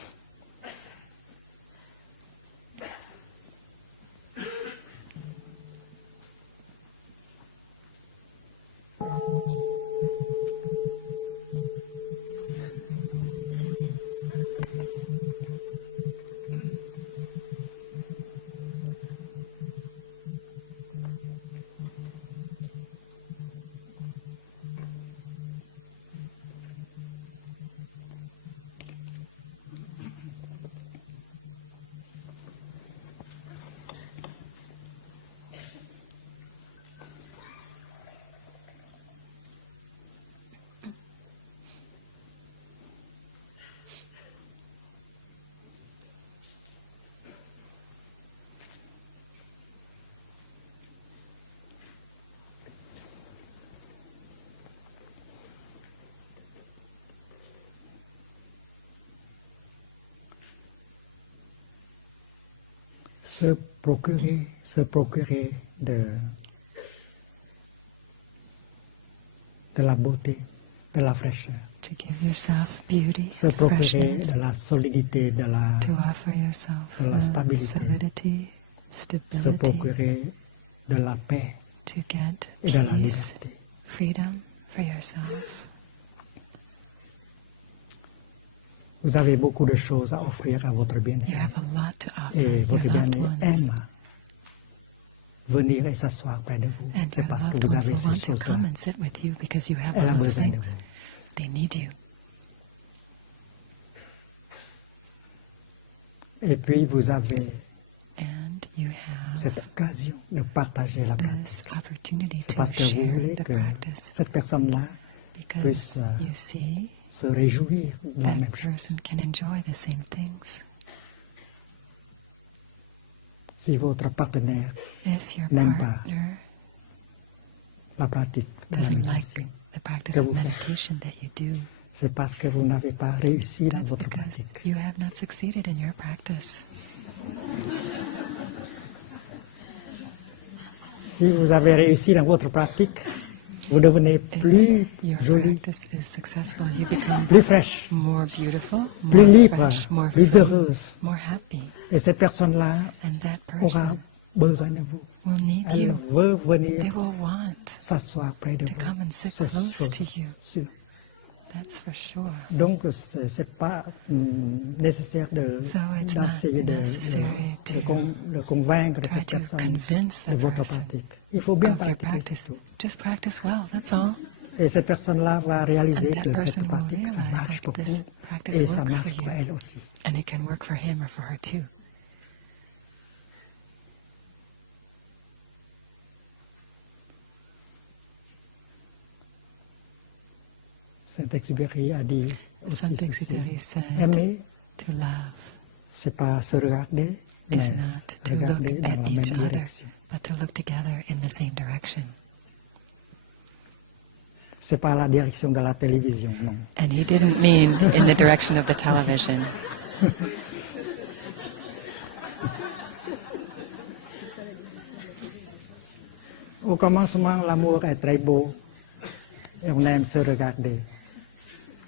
Se procurer de la beauté, de la fraîcheur, To give yourself beauty, se procurer freshness, de la solidité, de la to offer yourself la stabilité, solidity, se stability, procurer de la paix to get et de la peace, liberté. freedom for yourself. Vous avez beaucoup de choses à offrir à votre You bien-aimé. have a lot to offer Et your votre loved bien-aimé ones. aime venir et s'asseoir près de vous. And C'est your parce que loved vous ones avez will ces want to choses-là. come and sit with you because you have Elle a all those besoin de things. vous. They need you. Et puis vous avez And you have cette occasion de partager la pratique. this opportunity C'est to parce que vous share voulez the que practice cette personne-là puisse because you see se réjouir de la that même chose. person can enjoy the same things. Si votre partenaire If your n'aime pas partner la pratique de la doesn't like méditation, the practice que of vous faites. meditation that you do, c'est parce que vous n'avez pas réussi dans that's votre because pratique. you have not succeeded in your practice. Si vous avez réussi dans votre pratique, vous devenez plus If your jolie, practice is successful, you become plus fraîche, more beautiful, plus more libre, fresh, more plus free, heureuse. more happy. Et cette personne-là And that aura person besoin de vous. will need Elle you. veut They venir will want. s'asseoir près de to come and vous. sit C'est close to chose you. sûre. That's for sure. Donc, ce n'est pas nécessaire So it's not d'essayer necessary de convaincre Try cette to personne convince de the votre person pratique. Il faut bien of your pratiquer, practice. c'est tout. Just practice well, that's all. Et cette personne-là va And réaliser that que person cette will pratique, ça realize marche that pour this vous practice et ça works for marche pour you. elle aussi. And it can work for him or for her too. Saint-Exupéry a dit aussi Saint-Exupéry ceci. said, Aimer, to love c'est pas se regarder, is mais not to look regarder dans at la each même other, direction. but to look together in the same direction. C'est pas la direction de la télévision, non. And he didn't mean in the direction of the television. Au commencement, l'amour est très beau et on aime se regarder.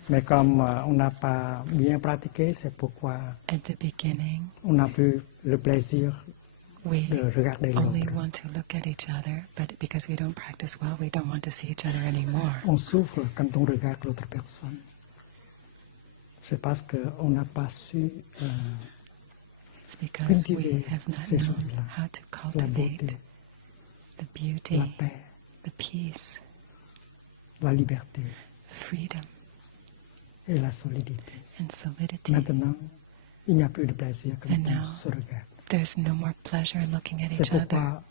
Mais comme on n'a pas bien pratiqué, c'est pourquoi At the beginning, on n'a plus le plaisir we de regarder only l'autre. want to look at each other, but because we don't practice well, we don't want to see each other anymore. On souffre quand on regarde l'autre personne. C'est parce qu'on n'a pas su It's because we cultiver have not ces known choses-là. how to La beauté, cultivate the beauty, la paix, the peace, la liberté freedom, et la solidité. and solidity. Maintenant, il n'y a plus de plaisir quand And on now, se regarde. There's no more pleasure in looking at C'est each other. pourquoi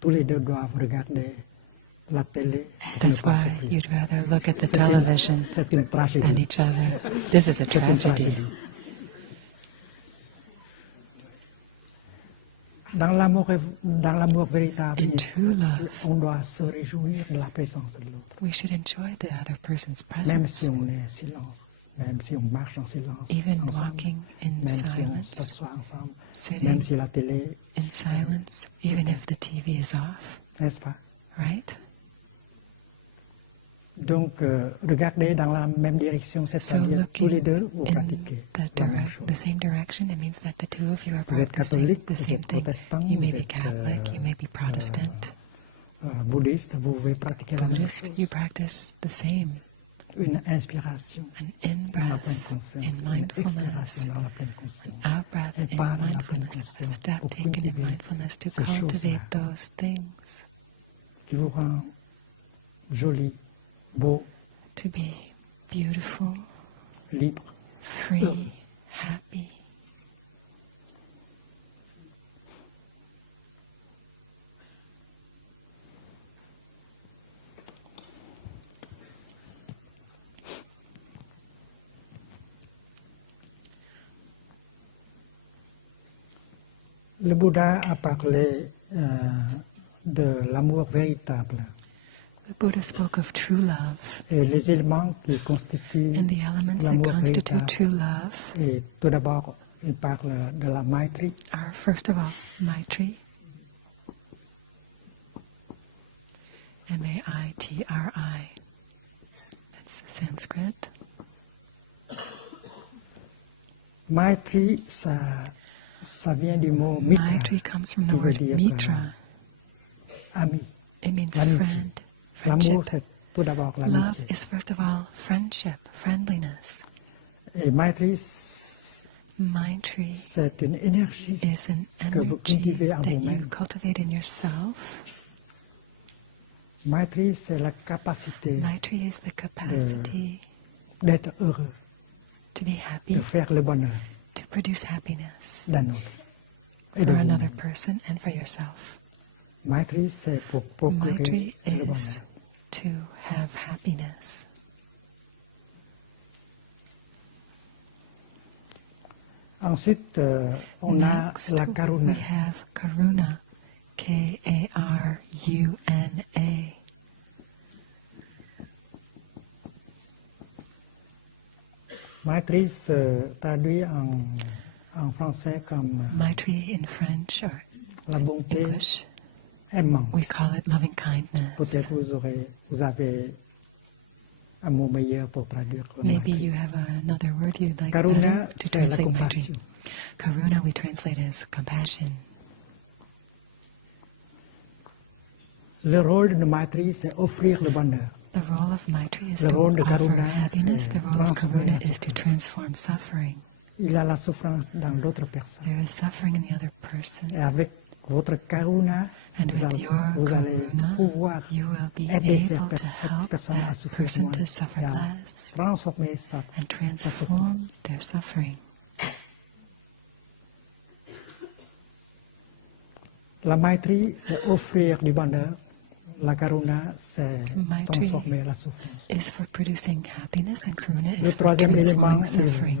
tous les deux doivent regarder la télé et ne That's pas why souffrir. you'd rather look at the C'est une- television C'est une than tragédie. each other. This is a C'est une tragedy. tragédie. Dans l'amour véritable, In true love, on doit se réjouir de la présence de l'autre. we should enjoy the other person's Même si presence, on est en silence, même si on marche en silence, even ensemble, walking in même si on silence, s'assoit ensemble, même sitting si la télé, in silence, even if the TV is off, n'est-ce pas? right? Donc, regardez dans la même direction, So c'est-à-dire tous les looking deux, vous in pratiquez la même chose. the same direction, it means that the two of you are Vous êtes practicing catholique, the vous same êtes thing. protestant, You may vous be êtes Catholic, you may be Protestant, bouddhiste, vous pouvez pratiquer la même Buddhist, you chose. practice the same. Une inspiration An dans la pleine in-breath, conscience, in une mindfulness, expiration dans la pleine conscience. out-breath Un in pas dans la pleine mindfulness, a conscience step pour taken in cultiver mindfulness to ces cultivate choses-là those things, qui vous rend joli, beau, to be beautiful, libre. free, happy. Le Bouddha a parlé de l'amour véritable The Buddha spoke of true love, et les éléments qui constituent and the elements that l'amour constitute véritable. true love Et tout d'abord, il parle de la maîtrise, are, first of all, Maitri, M-A-I-T-R-I. That's Sanskrit. Maitri, ça vient du mot mitra, Maitri comes from the qui veut word dire mitra. ami. It means l'amitié. friend, L'amour, friendship. c'est tout d'abord Love l'amitié. is first of all friendship, friendliness. Et maîtrise, Maitri c'est une énergie is an que vous energy cultivez en that you vous-même. cultivate in yourself. Maîtrise, c'est la capacité Maitri is the capacity d'être heureux, to be happy, de faire le bonheur to produce happiness d'un autre et de for another vous-même. person and for yourself. Maîtrise, c'est pour procurer Maitri le is bonheur. to have happiness. Ensuite, on a Next, la karuna. we have Karuna, K-A-R-U-N-A. Maîtrise se traduit en français comme Maitri in French or la bonté English, aimante. we call it loving kindness. Peut-être vous avez un mot meilleur pour traduire le Maybe maîtrise. you have another word you'd like Karuna, better to c'est la translate Maitri. compassion. Karuna we translate as compassion. Le rôle de maîtrise, c'est offrir le bonheur. The role of Maitri is Le to rôle de offer Karuna, happiness. c'est The role of transformer Karuna la is to souffrance. transform suffering. Il y a la souffrance dans l'autre personne. There is suffering in the other person. Et avec votre karuna, And vous with allez, your vous allez karuna, pouvoir you will be aider cette able to help personne à that souffrir person moins to suffer et à less transformer sa and transform their suffering. La maîtrise, c'est offrir du bonheur. La karuna, c'est Maitri transformer la souffrance. Is for producing happiness, and Karuna Le is for troisième élément transforming suffering.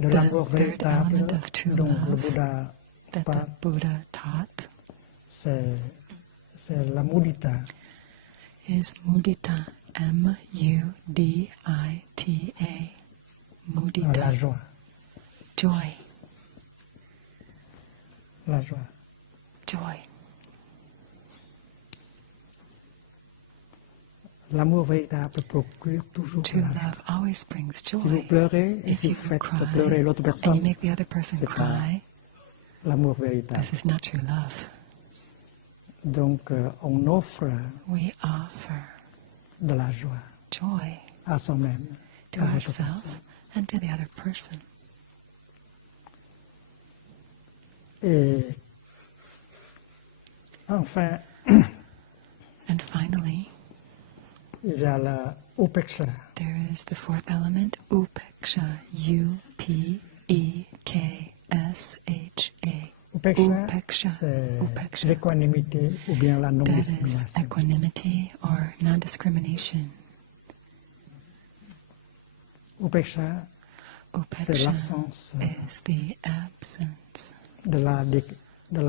de l'amour The third véritable element of true dont le love Bouddha that parle, the Buddha taught c'est la mudita. is mudita, M-U-D-I-T-A, mudita, La joie. joy, La joie. joy. L'amour véritable procure toujours True la joie. love always brings Si vous joy. pleurez et If si you vous faites cry pleurer l'autre and you personne, make the other person c'est pas cry, l'amour véritable. this is not true love. Donc, on offre We offer de la joie joy à soi-même, to à l'autre ourselves personne. and to the other person. Et enfin, And finally, il y a la upeksha. there is the fourth element, upeksha, U-P-E-K-S-H-A. Upeksha, c'est Upeksha. l'équanimité ou bien la That is non-discrimination. equanimity or non-discrimination. Upeksha, c'est Upeksha l'absence is the absence, de la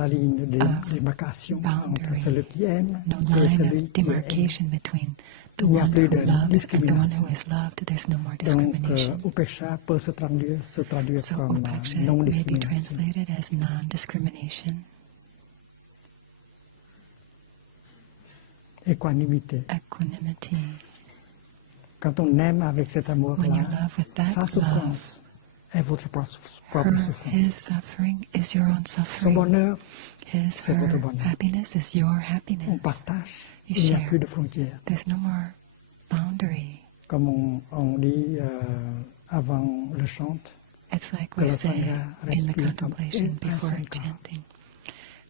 ligne de of démarcation boundary. entre celui qui aime no et line celui of qui est aimé. demarcation between the Il n'y a one plus who de loves and the one discrimination. who is loved. There's no more Donc, discrimination. upeksha peut se traduire So comme upeksha may be non-discrimination. translated as non-discrimination, Équanimité. equanimity. Quand on aime avec cet When you amour-là, love with that sa love, souffrance est votre propre souffrance. his suffering is your own Son suffering. bonheur, Her votre bonheur. happiness is your on happiness. partage. You Il n'y a share. plus de frontières. There's no more boundary. Comme on dit avant le chant, It's like que we le say Sangha in the respire comme contemplation un before seul corps. chanting.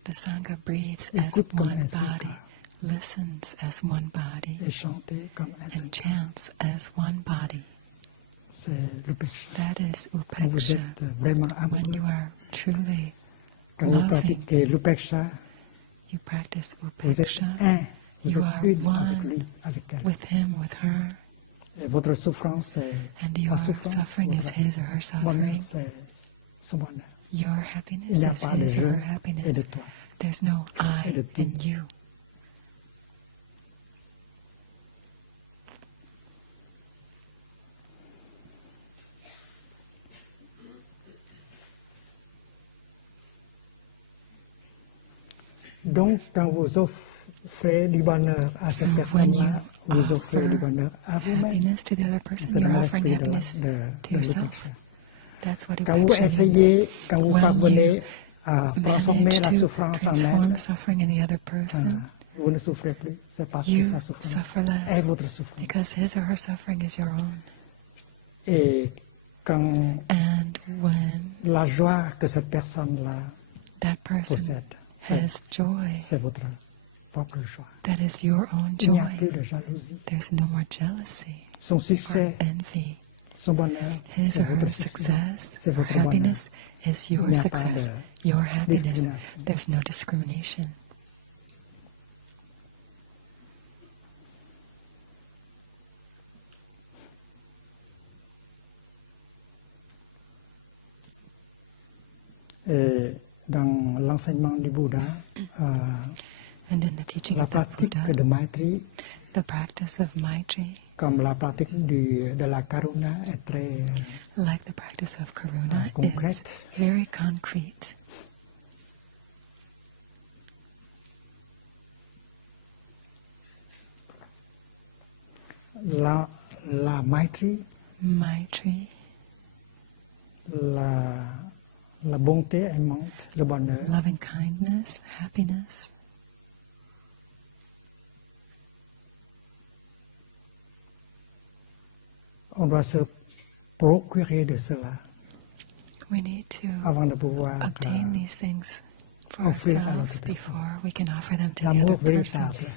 The Sangha breathes as Écoute comme one un seul body, corps. listens as one body, Et chanter comme un seul and corps. chants as one body. C'est le péché. That is Quand vous upeksha. êtes vraiment When you amoureux, are truly quand vous loving, pratiquez l'upeksha, you practice vous êtes upeksha. un. Vous You êtes are une avec one lui, avec elle. with him, with her, Et votre souffrance, c'est and sa your souffrance. suffering is Votre his or her bonheur, suffering. c'est son bonheur. Your Il happiness n'y a is pas de his or je her et de happiness. toi. There's no Et de I tu. in you. Donc, quand vous offrez du bonheur à cette So when personne-là, you vous offrez du offer bonheur à vous-même. happiness to the other person, C'est you're dans offering l'esprit de happiness to l'upeksha. yourself. That's what Quand vous upeksha means. essayez, quand vous When parvenez you à transformer manage la to souffrance en transform elle, suffering in the other person, vous ne souffrez plus. C'est parce que you sa souffrance suffer est less votre souffrance. because his or her suffering is your own. Et quand And when la joie que cette personne-là that person possède, has joy, c'est votre propre joie. that is your own Il n'y a joy. plus de jalousie. There's no more jealousy Son or succès, envy. son bonheur, His c'est or votre her succès. success, C'est her votre bonheur. happiness is Il your n'y a pas success, de your happiness. discrimination. There's no discrimination. Et dans l'enseignement du Bouddha, And in the teaching la of the pratique Buddha, de Maitri, the practice of Maitri, comme la pratique de la Karuna, est très like the practice of Karuna, is concrète. very concrete. La Maitri, Maitri, la bonté aimante, le bonheur, loving kindness, happiness, on doit se procurer de cela we need to avant de pouvoir obtain these things for offrir à l'autre ourselves personne. before we can offer them to the L'amour other person. véritable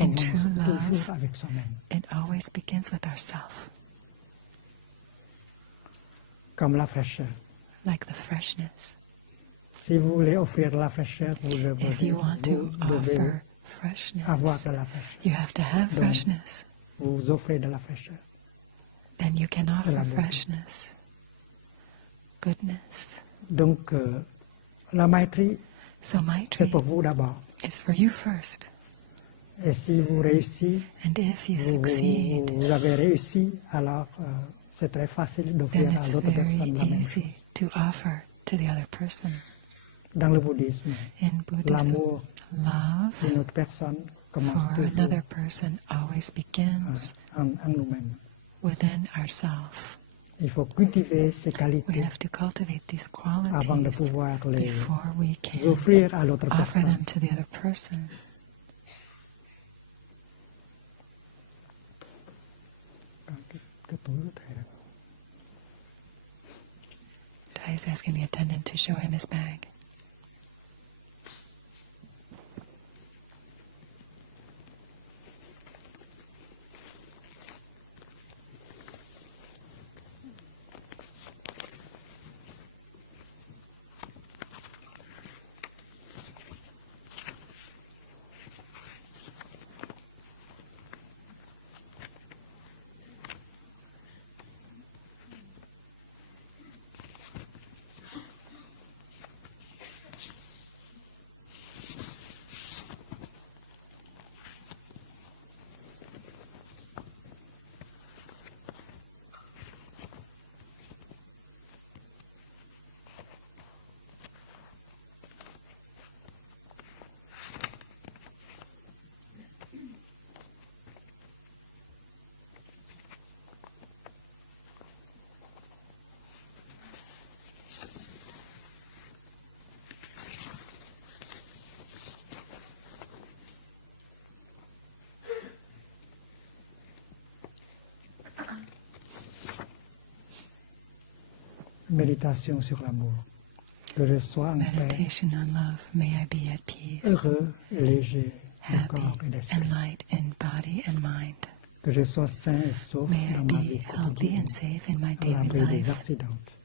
In commence true love, toujours avec soi-même. it always begins with ourself, Comme la fraîcheur. like the freshness. Si vous voulez offrir la fraîcheur, vous If you want to devez offer avoir freshness, de la fraîcheur. you have to have Donc, freshness. Vous offrez de la fraîcheur. Then you can offer la beauté. freshness, goodness. Donc, la Maitri, So c'est Maitri pour vous d'abord. is for you first. Et si vous réussissez, And if you vous succeed, vous avez réussi, alors c'est très facile then d'offrir à it's l'autre very personne la même chose. easy to offer to the other person. Dans le bouddhisme, In Buddhism, l'amour love d'une autre personne commence for toujours another person always begins en nous-mêmes. within ourselves. Il faut cultiver ces We qualités have to cultivate these avant de qualities pouvoir les before we can offrir à l'autre offer personne. them to the other person. Cái túi của thầy đó. Tai is asking the attendant to show him his bag. méditation sur l'amour. Que je sois en paix, Meditation on love. May I be at peace, heureux et léger de happy corps et d'esprit. and light in body and mind. Que je sois sain et sauf May I dans ma vie be healthy quotidienne, and safe in my à daily l'abri des life accidents.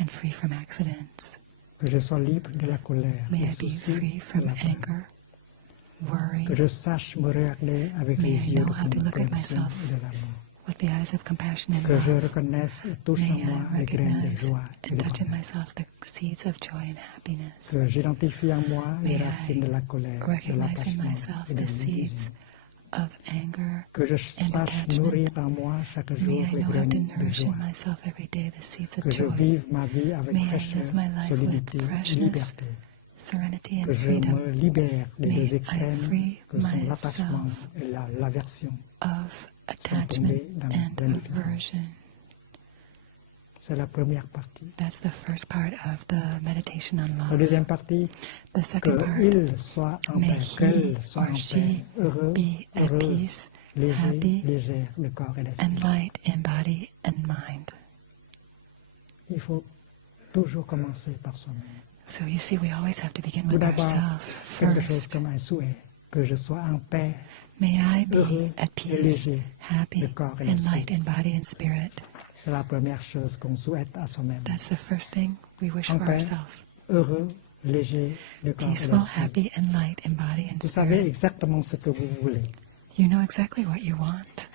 and free from accidents. Que je sois libre de la colère, May des I be soucis, free de from la peine. anger, worry, Que je sache me regarder avec May les I yeux know de how to look at compréhension myself et de l'amour. with the eyes of compassion and Que je love. reconnaisse et touche en May moi I les graines de recognize joie et and de touch in bonheur. myself the seeds of joy and happiness. Que j'identifie en moi les May racines de la colère, de Recognize in l'attachement myself et de the seeds l'illusion. of anger Que je and sache attachment. nourrir en moi chaque jour May I les know how graines to de nourish joie. in myself every day the seeds of Que je joy. vive ma vie avec May I fraîcheur, live my life solidité with et freshness, liberté. serenity Que and je freedom me libère des May deux I extrêmes free que sont l'attachement myself et l'aversion. of Sans attachment tomber dans and l'indifférence. aversion. C'est la première partie. That's the first part of the meditation on La love. deuxième partie, The second part, qu'il soit en may paix, he qu'elle soit or en she paix, heureux, be at heureuse, peace, léger, happy, légère de corps et d'esprit. and light in body and mind. Il faut toujours commencer par soi-même. So you see, we always have to begin Tout with d'abord, ourselves quelque chose first. comme un souhait, que je sois en paix, May I heureux be at et peace, léger happy, de corps et and d'esprit. light in body and spirit. C'est la première chose qu'on souhaite à soi-même. That's the first thing we wish En for paix, ourselves. heureux, léger de corps et Peaceful, d'esprit. happy, and light in body and Vous savez spirit. exactement ce que vous voulez. You know exactly what you want.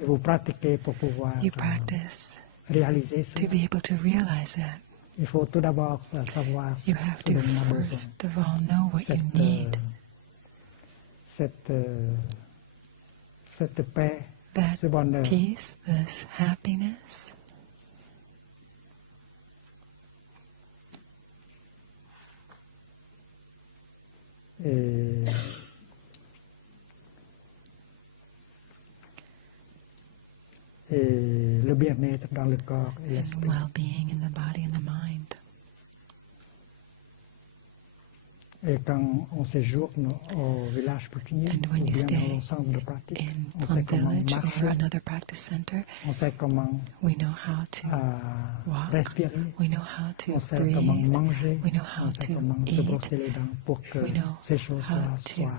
Et vous pratiquez pour pouvoir You practice réaliser to cela. be able to realize that. Il faut tout d'abord savoir You ce have dont to on a besoin. first of all know what you Cette, need. cette paix, That ce bonheur. peace, this happiness. Et le bien-être dans le corps et And l'esprit. well-being in the body and the mind. Et quand on séjourne au village coutumier And ou when you bien stay dans le centre de pratique, in on Plum sait comment Village marcher, or another practice center, on sait comment we know how to walk, respirer, we know how to on sait comment breathe, manger, we know how on sait to comment se eat, brosser les dents pour que we know ces choses how to soient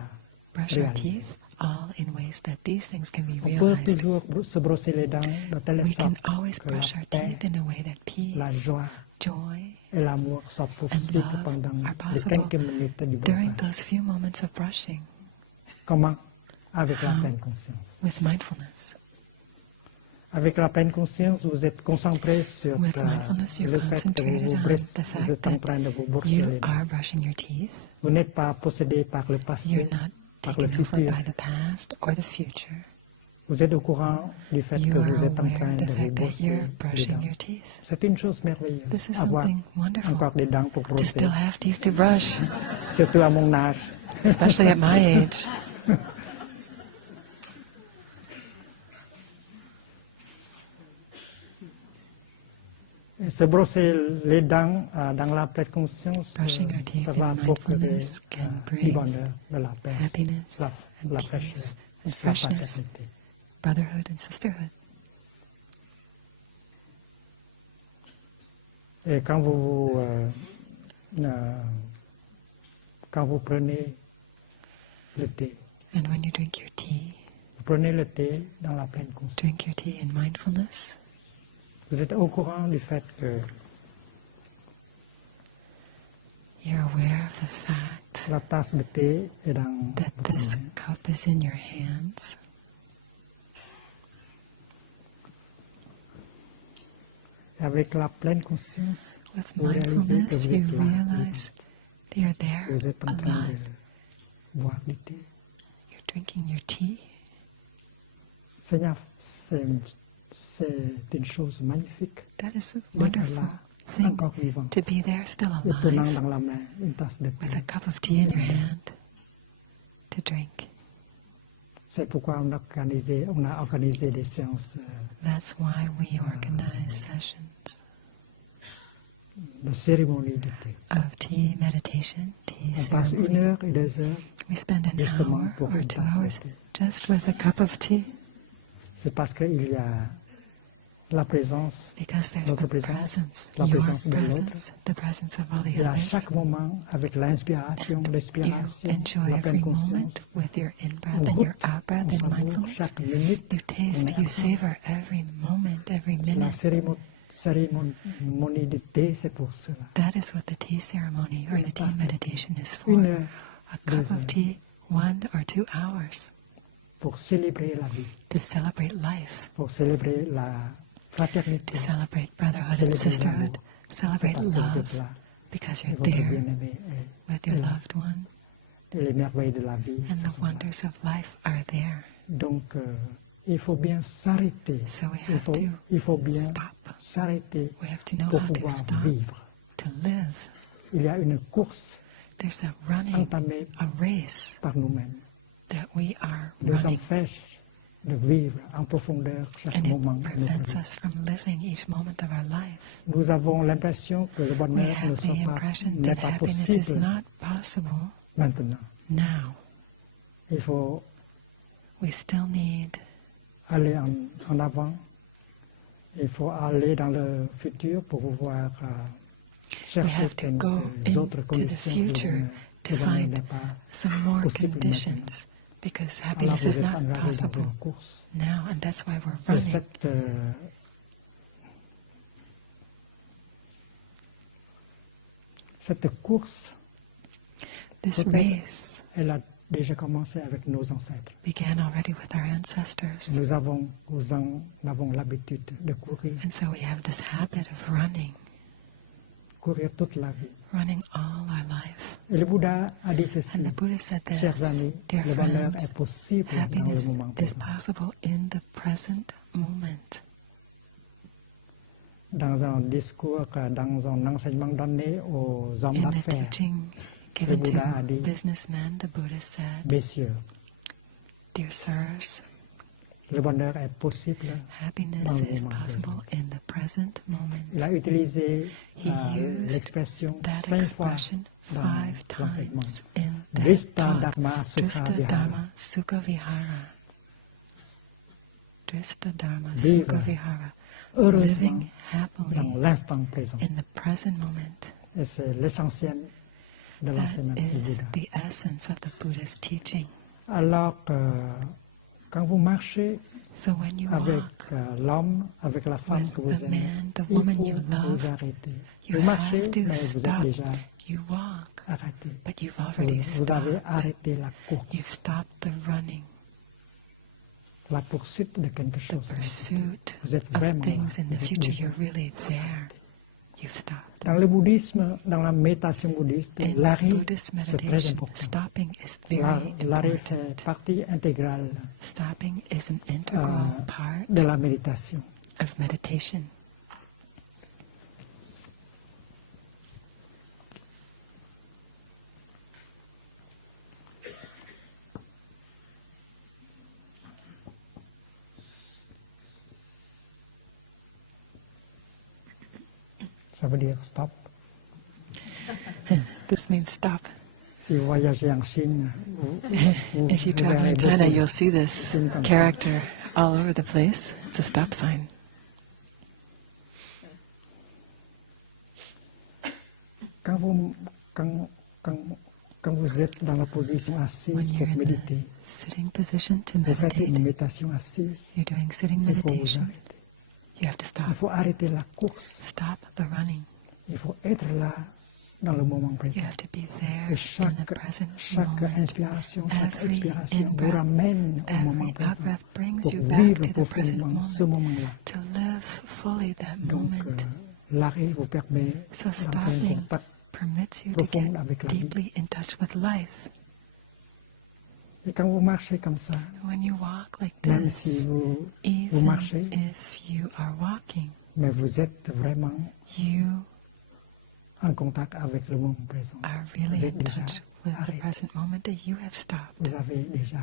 brush our réalisées. teeth, all in ways that these things can be On peut realized. toujours se brosser les dents de telle We can sorte always que brush la our paix, teeth in a way that la peace, joie joy, et l'amour soient and possibles love pendant are les possible quelques minutes du during brossage. those few moments of brushing Comment? Avec la How? pleine conscience. with mindfulness. Avec la pleine conscience, vous êtes concentré sur With mindfulness, you're le fait que concentrated vous, on brossez, the vous fact êtes en that train de vous brosser you les dents. are brushing your teeth. Vous n'êtes pas possédé par le passé, You're not par le taken over futur. by the past or the future. Vous êtes au courant du fait You que are vous êtes en aware train of the de vous fact that brosser you're les brushing dents. your teeth. C'est une chose merveilleuse, This is avoir something wonderful encore des dents pour to brosser, still have teeth to brush, surtout à mon âge. especially at my age. Et se brosser les dents dans la pleine conscience, Brushing our teeth ça in va procurer mindfulness can du bring bonheur, de la paix, happiness la and fraîcheur, peace and la freshness, fraternité. brotherhood and sisterhood. Et quand vous prenez le thé, And when you drink your tea, vous prenez le thé dans la pleine conscience. drink your tea in mindfulness. Vous êtes au courant du fait que You're aware of the fact la tasse de thé est dans that votre this main. cup is in your hands. Et avec la pleine conscience, With vous réalisez que mindfulness, vous you êtes là, realize that you're there, vous êtes en train alive. de boire du thé. You're drinking your tea. Seigneur, c'est une chose magnifique That is a d'être wonderful là, thing encore vivant, to be there, still et tenant alive, dans la main une tasse de with thé. a cup of tea in your hand to drink. C'est pourquoi on a organisé des séances That's why we organize sessions de cérémonie de thé. of tea meditation, tea On passe 1 ceremony. heure et 2 heures, We spend an justement hour pour or une 2 tasse de hours thé. just with a cup of tea. C'est parce qu'il y a la présence, because there's notre the présence, presence, la your présence de l'autre. presence, the presence of all the Et à others. chaque moment, avec l'inspiration, You l'expiration, enjoy la pleine every conscience, moment with your in-breath on and your goûte, out-breath on in savoure mindfulness. chaque minute You qu'on taste, est you ensemble. savor every moment, every La minute. cérémonie de thé, c'est pour cela. That is what the tea ceremony or the tea Tasse de thé. meditation is for. 1 heure, A cup 2 of heures, tea, 1 or 2 hours, pour célébrer la vie, to celebrate life, pour célébrer la fraternité. to celebrate brotherhood and Célébrer sisterhood, l'amour. C'est celebrate parce que vous êtes love, là, because et you're votre there bien-aimé with est your là. loved one, Et les merveilles de la vie and ce the sont là. wonders of life are there. Donc, il faut bien s'arrêter. So we Il have faut, to il faut bien stop. s'arrêter We have to know pour how to pouvoir stop, vivre. to live. Il y a une course There's a running, entamée a race par nous-mêmes. that we are Nous running, empêche de vivre en profondeur chaque and moment it de notre prevents vie. us from living each moment of our life. Nous avons l'impression que le We bonheur have the impression n'est that pas happiness is possible not possible maintenant. now. Il faut We still need aller en avant. Il faut aller dans le futur pour pouvoir we chercher have to go quelques autres into the conditions. future to Le bonheur find n'est pas some more possible conditions, because Alors happiness vous is êtes not engagé dans possible une course. now, and that's why we're Et running. cette course, This race elle a déjà commencé avec nos ancêtres. began already with our ancestors, Nous en avons l'habitude de courir, and so we have this habit of running toute la vie. all our life. Et le Bouddha a dit ceci, And the Buddha said chers this, amis, dear le bonheur friends, est possible dans le happiness moment is présent. possible in the present moment. Dans un discours, dans un enseignement donné aux hommes In a d'affaires, teaching given Buddha a to dit, businessmen, the Buddha said, messieurs, dear sirs, le bonheur est possible. happiness Dans le is moment possible in the present moment. Il a utilisé He used l'expression that 5 fois expression dans 5 l'enseignement. times in that Drista talk. Dharma Sukha Drista Vihara. Dharma Sukha Vihara. Drista Dharma Vivre Sukha Vihara. Heureusement Living dans happily l'instant présent. in the present moment. Et c'est l'essentiel de That l'enseignement du is Bouddha. the essence of the Buddha's teaching. Alors, quand vous marchez So when you avec walk, l'homme, avec la femme with que vous the aimez, man, the il woman faut you love, vous arrêter. you Vous marchez, have to mais vous êtes stop. déjà You walk, arrêté. but you've already Vous avez stopped. arrêté la You've course, stopped the running, la poursuite de quelque the chose. pursuit Vous êtes of vraiment là. things in the Vous êtes future. déjà- You're really there. You've stopped. Dans le bouddhisme, dans la méditation bouddhiste, In l'arrêt, Buddhist c'est très meditation, important. stopping is very L'arrêt fait important. partie intégrale Stopping is an integral part de la méditation. of meditation. Ça veut dire stop. This means stop. Si vous voyagez en Chine, vous If you travel verrez in China, beaucoup de you'll see this signes comme ça. character all over the place. It's a stop sign. Quand vous êtes dans la position When assise you're pour in méditer, the sitting position to vous faites une meditate, méditation assise, you're doing sitting il faut vous meditation. arrêter. You have to stop. Il faut arrêter la course. Stop the running. Il faut être là dans le moment You présent. have to be Et there in the chaque present chaque moment. inspiration, chaque Every expiration vous in-breath, ramène au moment every présent out-breath brings pour you back vivre to the present profondément ce moment, moment-là. to live fully that Donc, moment. l'arrêt vous permet So d'entrer en stopping contact. permits you to profond get avec la vie. deeply in touch with life. Et quand vous marchez comme ça, When you walk like même si this, vous even marchez, if you are walking, mais vous êtes vraiment you en contact avec le moment présent. are Vous really êtes in déjà touch with the arrêté. present moment that you have stopped. Vous avez déjà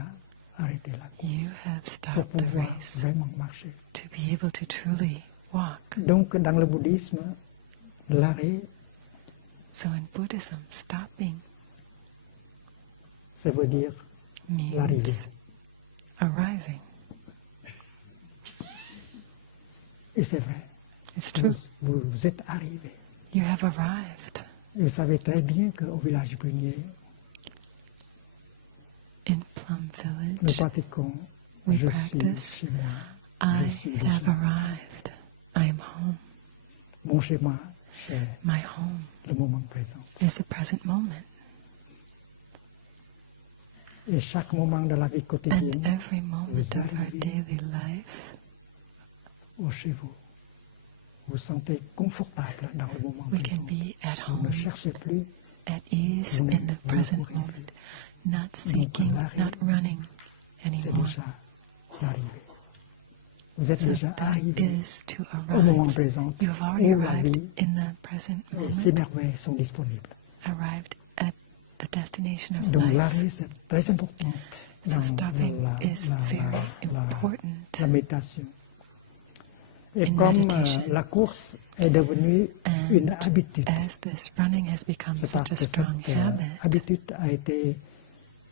arrêté la You course have pour stopped the pouvoir race vraiment marcher. to be able to truly walk. Donc, dans le bouddhisme, l'arrêt, So in Buddhism, stopping ça veut dire l'arrivée. means arriving. Et c'est vrai, It's true. vous êtes arrivés. You have arrived Et vous savez très bien qu'au village Prunier, in Plum nous Village. pratiquons We je suis practice, chez moi. I Je suis have déjà. arrived. I am home. Mon chez moi, c'est My home le moment présent. is the present moment. Et chaque moment de la vie And quotidienne, every moment of our daily life, ou chez vous, vous sentez confortable dans le moment we can présent. be at Vous ne home, cherchez plus, at ease in the present moment, not seeking, not running c'est anymore. déjà l'arrivée. Vous êtes So déjà that arrivé is to au moment arrive. présent You have already où la arrived vie in the present et ces moment, merveilles sont disponibles. arrived at the destination of Donc life. l'arrivée, c'est très important So dans stopping is very la important méditation. Et in comme meditation. la course est devenue And une habitude, as this running has become c'est such parce a que strong cette habit, habitude a été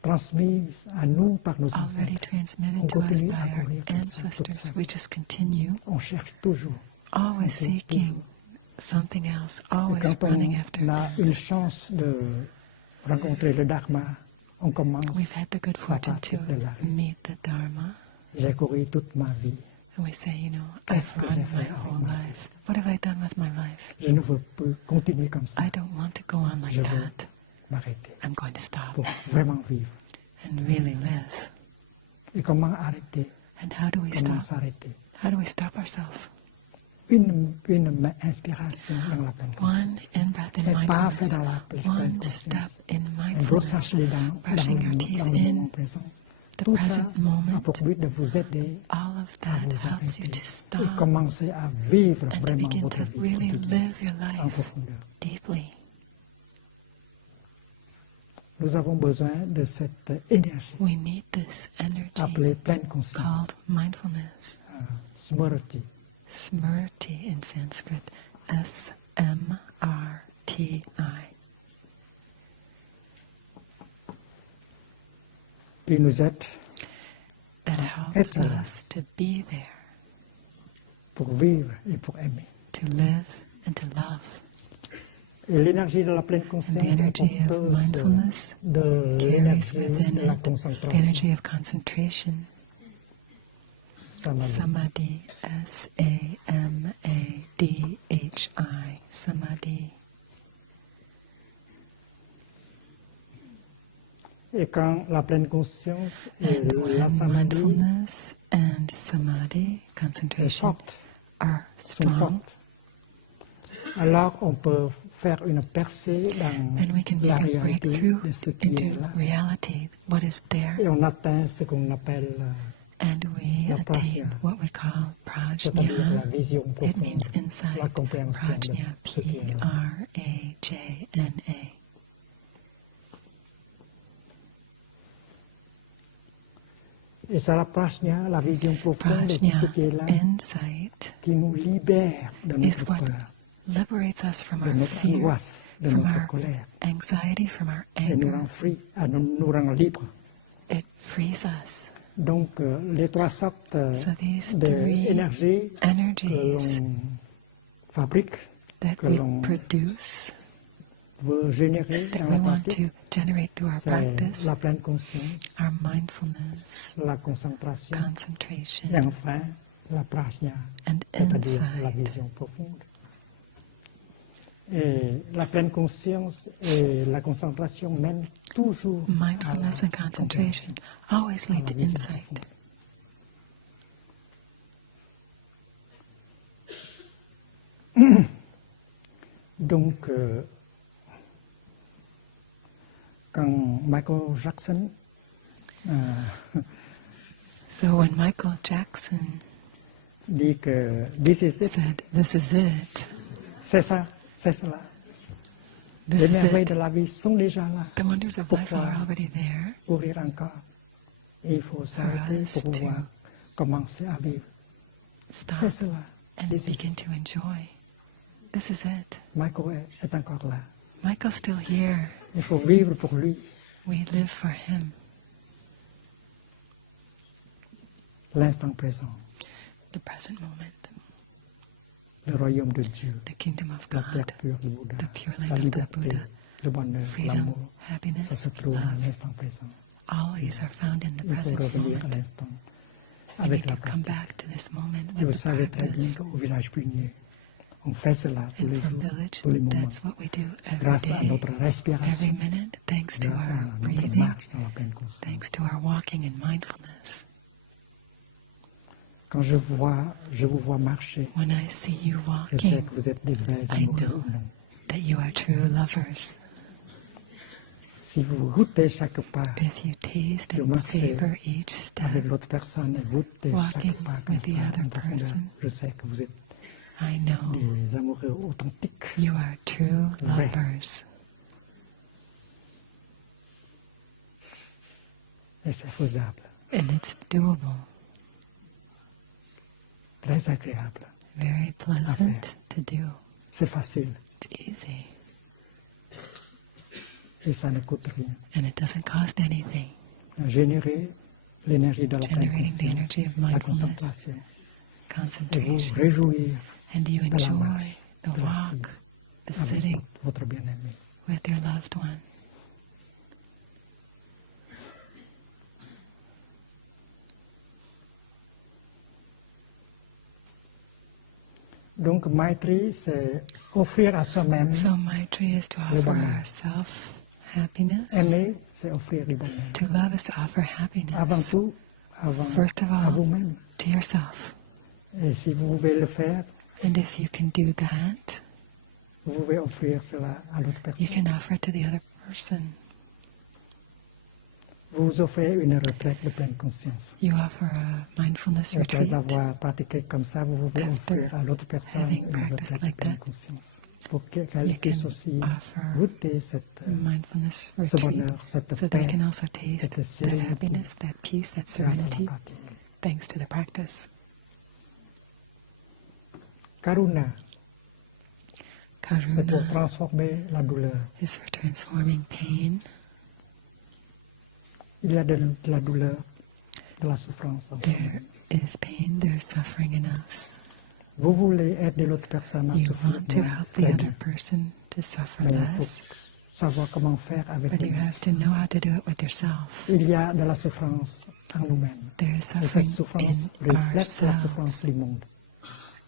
transmise à nous par nos already ancêtres. transmitted On to us continue by à our courir comme ça, toute ancestors, sa we vie. just continue, On cherche toujours. always seeking something else, Et always quand running on after a une things. chance de rencontrer le Dharma, on commence. We've had the good fortune to pratique de la vie. meet the Dharma, J'ai couru toute ma vie. and we say, you know, Qu'est-ce I've que run j'ai my fait avec whole ma life. What have I done with my life? Je ne veux plus continuer comme ça. I don't want to go on like Je veux that. m'arrêter I'm going to stop pour vraiment vivre. and really live. Et comment arrêter? And how do we Comment stop? s'arrêter? How do we stop ourselves? Une inspiration dans la pleine One conscience. in-breath in Et pas fait mindfulness, dans la pleine one conscience. step in Un mindfulness, brossage des dents brushing your teeth dans le moment in présent. the Tout ça present a moment. pour but de vous aider All of à that vous helps you arrêter to et stop commencer à vivre and to vraiment begin votre to vie really quotidienne live your en life profondeur. deeply. Nous avons besoin de cette énergie We need this energy appelée pleine conscience, called mindfulness, smriti. smrti in Sanskrit, S-M-R-T-I. qui nous aide That helps Être là. us to be there, pour vivre et pour aimer. to live and to love. Et l'énergie de la pleine And the conscience est energy of porteuse mindfulness de carries l'énergie within de la it the concentration. energy of concentration, Samadhi. samadhi, S-A-M-A-D-H-I, samadhi. Et quand la pleine conscience et And la when samadhi mindfulness and samadhi, sont concentration, fortes, are sont strong, fortes, alors on peut faire une percée dans then we can la make a réalité breakthrough de ce qui est into là. reality, what is there, Et on atteint ce qu'on appelle, and we la attain prajna, what we call c'est-à-dire la prajna. vision It profonde, means insight, la compréhension de prajna, ce qui est là. P-R-A-J-N-A. Et c'est la prajna, la vision profonde de ce Prajna, qui est là, insight, qui nous libère de is notre what peur, liberates us from de our notre fear, angoisse, de from notre our colère, anxiety, from our et nous anger. rend free, nous rend libres. It frees us. Donc, les trois sortes So these three d'énergie que energies l'on fabrique, that que we l'on produce, veut générer that dans we la want pratique, to generate through our c'est practice, la pleine conscience, are mindfulness, la concentration, et concentration, enfin la prajna, and c'est-à-dire la insight. vision profonde. Et la pleine conscience et la concentration mènent toujours Mindfulness à and la concentration compréhension. always lead to vision insight. Donc, quand Michael Jackson So when Michael Jackson dit que this is it, said, "This is it, c'est ça, c'est cela. this Les is merveilles it," de la vie sont déjà là, the wonders of life Pourquoi? are already there. courir encore. Et il faut s'arrêter us pour to pouvoir commencer à vivre. Stop C'est cela. and This is begin it. to enjoy. This is it. Michael est encore là. Michael's still here. Il faut vivre pour lui. We live for him. L'instant présent. The present moment. le royaume de Dieu, the kingdom of la terre God, pure du Bouddha, the pure la land of the liberté, Buddha, le bonheur, freedom, l'amour, ça happiness, se trouve à love. l'instant présent. All these are found in the Il faut present revenir à moment. l'instant We avec need la to come pratique. back to this moment Et vous with the savez très bien practice. qu'au village Punier, on fait cela tous And les from jours, village, tous les moments, that's what we do every grâce à day, notre every respiration, minute, thanks to grâce à our notre breathing, marche dans la pleine conscience. thanks to our walking in mindfulness. Quand je vous vois marcher, When I see you je sais walking, que vous êtes des vrais I amoureux know ou non. that you are true lovers. Si vous goûtez chaque pas If you taste Sur and marcher savor each step, avec l'autre personne et goûtez walking chaque pas comme with the ça other en profondeur, person, je sais que vous êtes I know des amoureux authentiques. you are true Vrai. lovers. Et c'est faisable, And it's doable, très agréable. very pleasant to do. C'est facile It's easy, et ça ne coûte rien. and it doesn't cost anything. Générer l'énergie de la pleine Generating the conscience, energy of la mindfulness, concentration, et vous concentration, réjouir and you de la enjoy marche, the de walk, l'assise the avec sitting votre bien-aimé. with your loved one. Donc Maitri, c'est offrir à soi-même. So Maitri is to Le offer bonheur. ourselves happiness. Aimer, c'est offrir le bonheur. To love is to offer Avant happiness tout, avant First of all, à vous-même. to yourself. Et si vous pouvez le faire, And if you can do that, vous pouvez offrir cela à l'autre you personne. can offer it to the other person. Vous offrez une retraite de pleine conscience. You offer a mindfulness Et après retreat. avoir pratiqué comme ça, vous pouvez After offrir à l'autre personne having une practiced retraite de like pleine that, conscience. Pour qu'elle you puisse can aussi offer goûter cette, mindfulness ce retreat bonheur, cette so paix they can also taste cette that sérénité happiness, that peace, that grâce à la serenity, pratique. thanks to the practice. Karuna, c'est pour Karuna transformer la douleur. is for transforming pain. Il y a de la douleur, de la souffrance. en There soi. is pain, there's suffering in us. Vous voulez aider l'autre personne à You souffrir want to moins, help the très other bien. person to suffer Mais il less, faut savoir comment faire avec but you nous. have to know how to do it with yourself. Il y a de la souffrance en nous-mêmes. There is Et cette suffering souffrance in reflète la souffrance ourselves, du monde.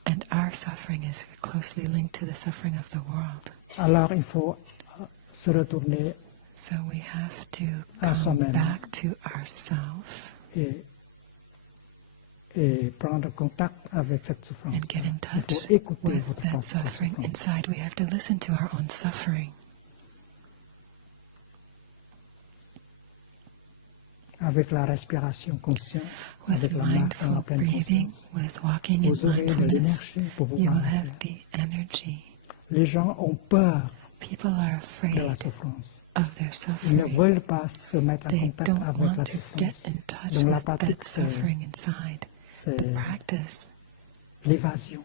and our suffering is closely linked to the suffering of the world. Alors il faut se retourner So we have to À come soi-même. back to ourselves et prendre contact avec cette souffrance. and get in Il touch faut écouter with votre that propre suffering souffrance. inside. We have to listen to our own suffering. Avec la respiration consciente, With avec la marche dans la mindful pleine breathing, conscience, with walking in vous aurez de mindfulness, l'énergie pour vous you will battre. have the energy. Les gens ont peur People are de la afraid souffrance. of their Ils ne suffering. veulent pas se mettre en They contact don't avec la want to get souffrance. in touch Donc la with pratique, that c'est suffering inside. c'est The practice, l'évasion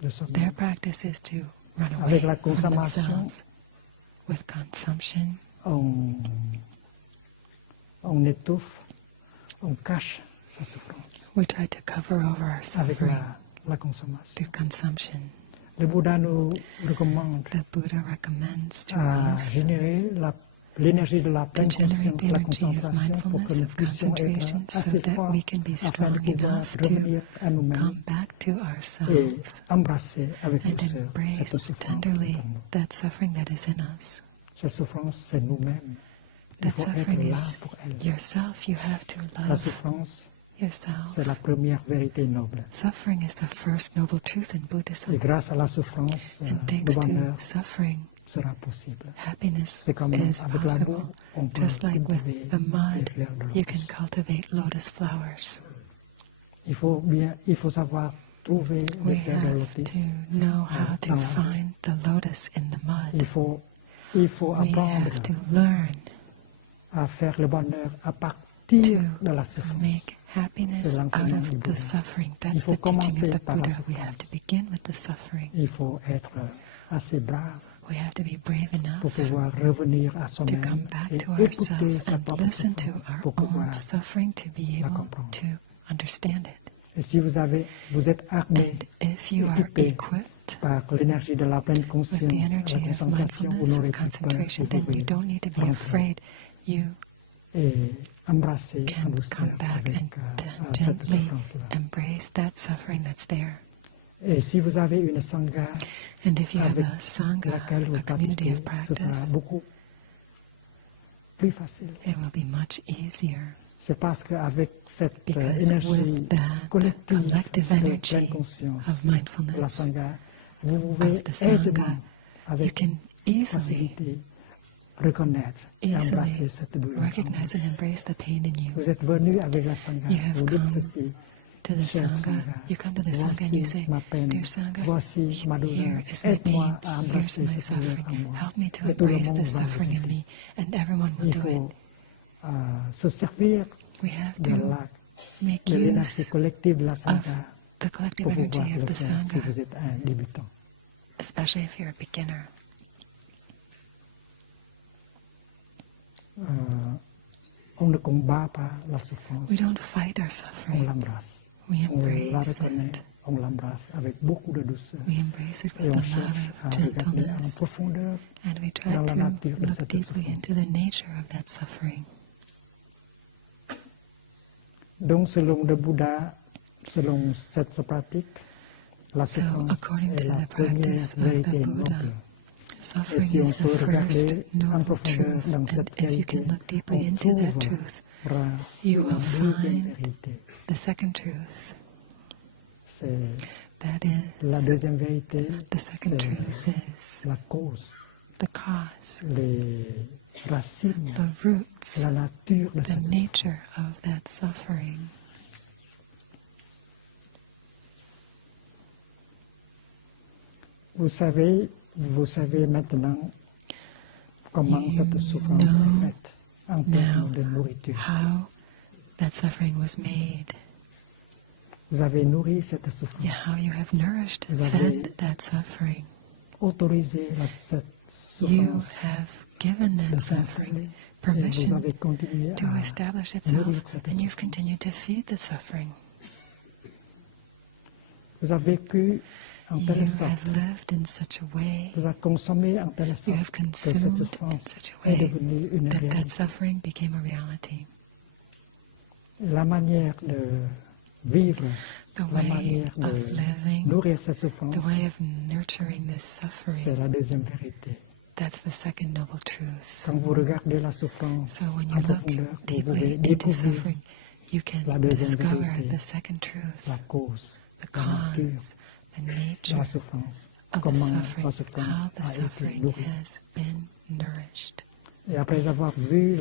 de their soi-même. practice is to run away Avec la from consommation, themselves. With consumption, on étouffe, on cache sa souffrance we try to cover over our avec suffering la consommation. through consumption. Le Bouddha nous recommande The Buddha recommends to à us générer l'énergie de la to pleine generate conscience, the la energy of concentration pour que mindfulness, nous of puissions être concentration, so assez that forts we can be afin de strong pouvoir enough to revenir à nous-mêmes come back to et ourselves embrasser avec and douceur cette embrace souffrance qui est tenderly en nous. that suffering that is in us. Cette souffrance, c'est nous-mêmes. Il That faut être suffering là is pour elle. yourself. You have to La love souffrance, yourself. c'est la première vérité noble. Suffering is the first noble truth in Buddhism. Et grâce à la souffrance, And le thanks to bonheur suffering, sera possible. happiness C'est comme is avec la boue, possible. on peut Just like with cultiver the mud, les fleurs de you can lotus. cultivate lotus flowers. Il faut savoir trouver les We fleurs de have lotus. to know how to dans- find the lotus in the Il mud. faut We apprendre have to learn à faire le bonheur à partir to de la souffrance. make happiness C'est out l'enseignement of du the Bouddha. suffering. Il That's faut the teaching commencer of the par la Buddha. We souffrance. have to begin with the suffering. Il faut être assez brave We have to be brave pour enough pouvoir revenir à to soi-même come back et to écouter ourselves sa and propre listen to souffrance our pour pouvoir. own suffering to be la able comprendre. to understand it. Et si vous êtes armé, And if you are équipé equipped par l'énergie de la pleine with conscience, the la energy of concentration, vous mindfulness, n'aurez of plus peur concentration, et then vous you don't need to be rentrer afraid. You et embrasser en can douceur come back avec and cette gently souffrance-là. embrace that suffering that's there. Et si vous avez une sangha And if you have avec a sangha, laquelle vous a community pratiquez, of ce sera practice, beaucoup plus facile. it will be much easier. C'est parce qu'avec cette Because énergie with that collective collective de energy pleine conscience of de la mindfulness, sangha, vous pouvez of the aisément, sangha, you avec can easily, facilité, reconnaître et embrasser easily cette douleur. en recognize and embrace the pain in you. vous. Vous êtes venu avec la sangha, You have vous dites come ceci, to the cher sangha, sangha, you come to the sangha and you say, voici ma peine, dear sangha, voici ma douleur, here is my aide-moi pain, à here's embrasser my cette douleur en suffering. moi. Help me to Et tout le embrace monde this va vous suffering in aider. me, and everyone will Il do faut it. se servir We have de to make l'énergie use collective de la of sangha the collective pour pouvoir energy le of the faire si sangha, vous êtes un débutant. especially if you're a beginner. On ne combat pas la souffrance, We don't fight our on suffering. l'embrasse. We On la embrace reconnaît, it. on l'embrasse avec beaucoup de douceur. We embrace it Et with on a cherche lot à of regarder en gentleness, profondeur and we try dans la to nature de look cette deeply souffrance. into the nature of that suffering. Donc, selon le Bouddha, selon cette pratique, la So, souffrance according est to la the première practice of the vérité Buddha, noble. Et suffering si on is the peut first regarder en noble profondeur truth, dans and cette if you vérité, can look on deeply into that truth, trouvera you une will deuxième find vérité. the second truth. C'est That la is, deuxième vérité, the second c'est truth is la cause, the cause, les racines, the roots, la nature de the cette souffrance. nature of that suffering. Vous savez maintenant comment You cette souffrance know est faite en now termes de nourriture. how that suffering was made. Vous avez nourri cette souffrance, How you have nourished, Vous avez fed that suffering. autorisé cette You souffrance have given de that s'installer suffering et vous permission avez continué to à establish nourrir itself, cette and you've souffrance. continued to feed the suffering. Vous avez vécu en You telle sorte, have lived in such a way, vous avez consommé en telle you sorte have que cette consumed in souffrance such a est way devenue une that that réalité. suffering became a reality. La manière de vivre, The la way manière of de living, nourrir cette souffrance, the way of nurturing this c'est suffering, la deuxième vérité. that's the second noble truth. Quand vous regardez la souffrance So when en you look profondeur, vous deeply pouvez into découvrir suffering, you can la deuxième discover vérité, the second truth, la cause, the la nature cause, the de nature la souffrance, of the comment suffering, la souffrance how the a été suffering nourrie. has been nourished. Et après avoir vu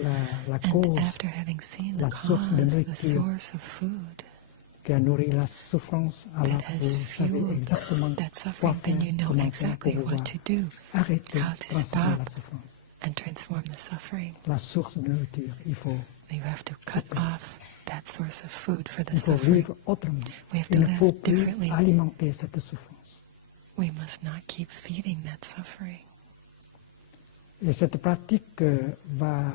la And cause after having seen the la source de cause, the nourriture source of food qui a nourri la souffrance, alors that has vous savez fueled exactement that quoi suffering, faire, then you know comment faire exactly pour what pouvoir to do, arrêter, how to transformer la stop souffrance. and transform the suffering. La source de nourriture, il faut You have to cut off that source of food for the Il faut suffering. vivre autrement. We have Il to ne faut live plus differently. alimenter cette souffrance. We must not keep feeding that suffering. Et cette pratique va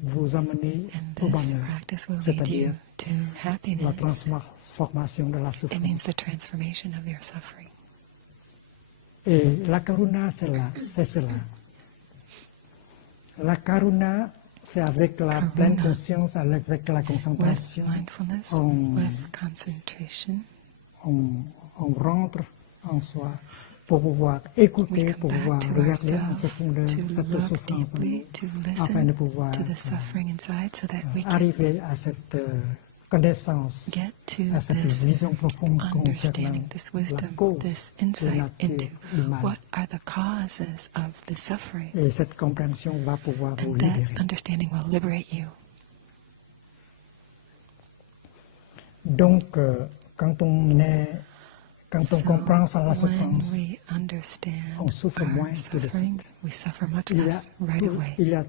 vous amener And au this bonheur, practice will lead c'est-à-dire you to la happiness. transformation de la It means souffrance. the transformation of your suffering. Et la karuna, c'est cela. La karuna, c'est avec la Karuna. pleine conscience, avec la With concentration, mindfulness, on- with concentration, on rentre en soi pour pouvoir écouter, we pour come pouvoir back to regarder en ourselves, profondeur to cette look souffrance en deeply, nous, to afin de listen pouvoir to the suffering inside so that we can arriver à cette connaissance, get to à cette this vision profonde concernant understanding, this la wisdom, cause, this la insight nature into du mal. what are the causes of the suffering. Et cette compréhension va pouvoir vous And that libérer. understanding will liberate you. Donc, quand on So comprend sans la when souffrance, we understand on souffre moins our que de suffering, suite. we suffer much il y a, less right away. il y a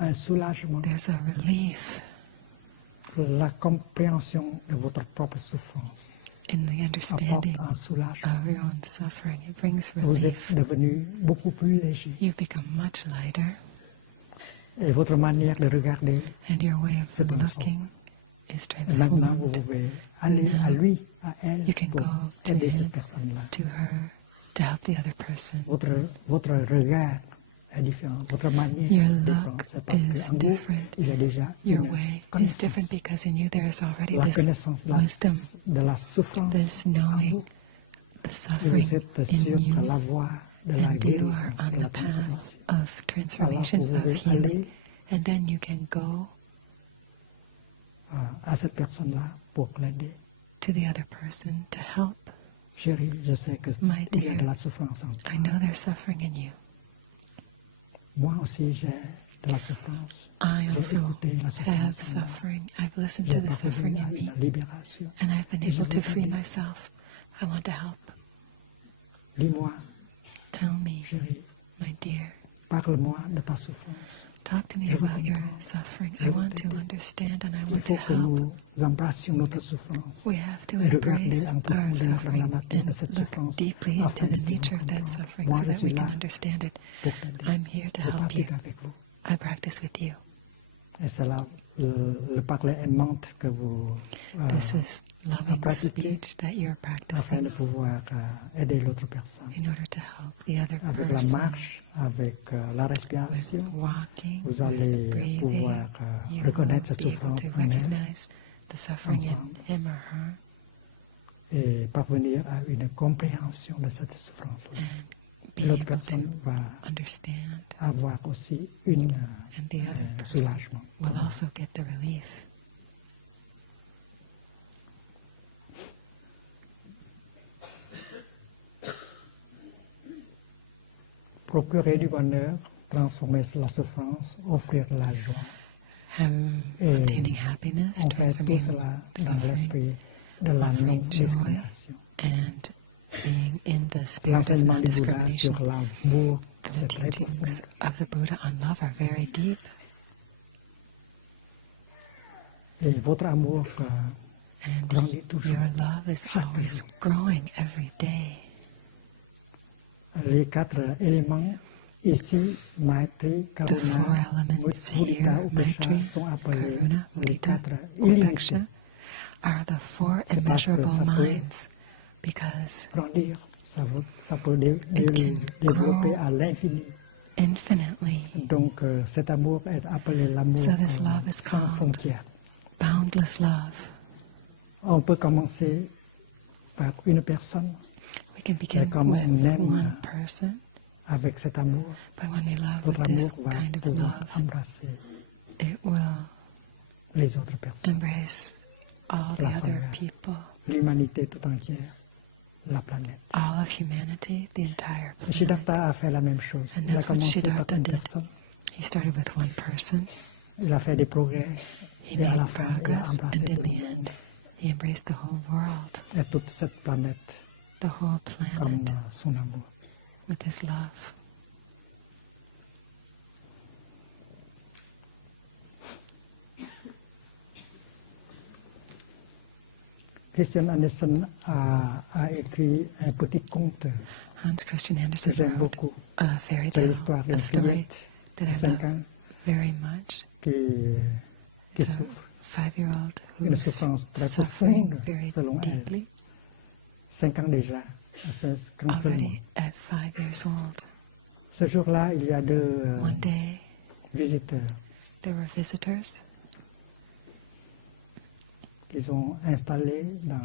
un soulagement, There's a relief la compréhension de votre propre souffrance in the apporte understanding un soulagement. of your own suffering. It brings Vous êtes relief. devenu beaucoup plus léger. You've become much lighter, Et votre manière de regarder and your way of se transforme. looking is Et maintenant, vous transformed. pouvez aller à lui, à elle, You can pour go to aider him, cette personne-là. to her, to help the other person. Votre regard est différent, votre manière Your est différente. look C'est parce is qu'en vous, different. il y a déjà Your une way is connaissance. different because in you there is already La this connaissance wisdom, de la souffrance this en knowing, vous. the Et suffering vous êtes in sur you, la voie de la and you guérison, are on de the la path transformation. of transformation, Alors, vous of pouvez healing. aller And then you can go à cette personne-là pour l'aider. to the other person to help. Chérie, je sais que My il y a dear, de la souffrance en toi. I know there's suffering in you. Moi aussi, j'ai de la souffrance. I J'ai also écouté la have souffrance en moi. suffering. I've listened J'ai to the suffering parvenu in à me, une libération. and I've been Et je able to veux free t'aider. myself. I want to help. Dis-moi, Tell me, chérie, my dear, parle-moi de ta souffrance. talk to me Je veux about your comprendre. suffering. Je I veux want to t'aider. understand and I Il want to faut que help. nous embrassions notre souffrance. We have to Et regarder embrace en our profondeur dans la suffering nature de and cette look souffrance deeply into afin the de pouvoir nature of that comprendre. suffering Moi, so je that suis we can là understand it. pour t'aider. I'm here to Je help you. pratique avec vous. I practice with you. Et c'est là le parler aimante que vous This is loving pratiquer speech that you're afin practicing de pouvoir aider l'autre personne. in order to help the other Avec la person. marche, avec la With respiration, walking, vous allez with breathing, pouvoir you reconnaître will cette be able souffrance to en elle recognize the suffering in ensemble. him or her et parvenir à une compréhension de cette souffrance-là. and be L'autre able personne to va understand, avoir aussi une and the other person soulagement. will also get the relief. Procurer du bonheur, transformer la souffrance, offrir la joie. Et Obtaining happiness, on fait tout transforming cela dans suffering, l'esprit de la offering joy, non-discrimination. and being in the spirit of L'enseignement du Bouddha non-discrimination. sur l'amour, The c'est très teachings profond. of the Buddha on love are very deep, Et votre amour and grandit toujours. your love is Chaque always jour. growing every day. Les 4 éléments ici, Maitri, The Karuna, four elements Mudita, here, Upesha, Maitri, sont appelés Karuna, les Mudita, 4 illimités. Upeksha, are the four C'est parce que immeasurable ça peut minds, because Grandir, ça peut It can développer grow à l'infini. infinitely. Donc cet amour est appelé l'amour So this love is sans called frontières. boundless love. On peut commencer par une personne We can begin comme with on aime one person, avec cet amour. but when we love Votre with this amour va kind of pouvoir love, embrasser it will les autres personnes, embrace all the La other sangha. people, l'humanité tout entière, la planète. all of humanity, the entire Et planet. Siddhartha a fait la même chose. And Il a that's what commencé par Siddhartha une did. personne, He started with one person, il a fait des progrès, he et à la made fin, il a progress, embrassé and in tout the le monde. end, he embraced the whole world, Et toute cette planète the whole comme planet, son amour. with his love. Christian Andersen a écrit un petit conte Hans Christian que Andersen j'aime wrote beaucoup. a fairy C'est tale, l'histoire a d'une story fillette that de I 5 love ans very much. qui It's a souffre. 5-year-old Une who's souffrance très suffering profonde, very selon elle. deeply 5 ans déjà, à 16 ans seulement. already at 5 years old. Ce jour-là, il y a 2 One day, visiteurs there were visitors qui sont installés dans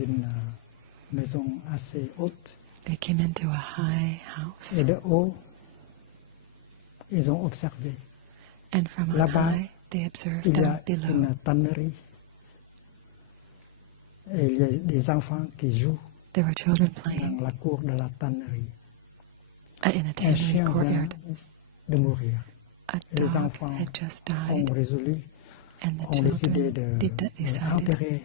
une maison assez haute. They came into a high house, Et de haut, ils ont observé. and from on Là-bas, high, they observed Il y down a below. une tannerie. Et il y a des enfants qui jouent There were children dans playing la cour de la tannerie. in a Un tannery chien vient courtyard. de mourir. A Les dog enfants had just ont died, résolu, and the ont décidé children decided d'enterrer,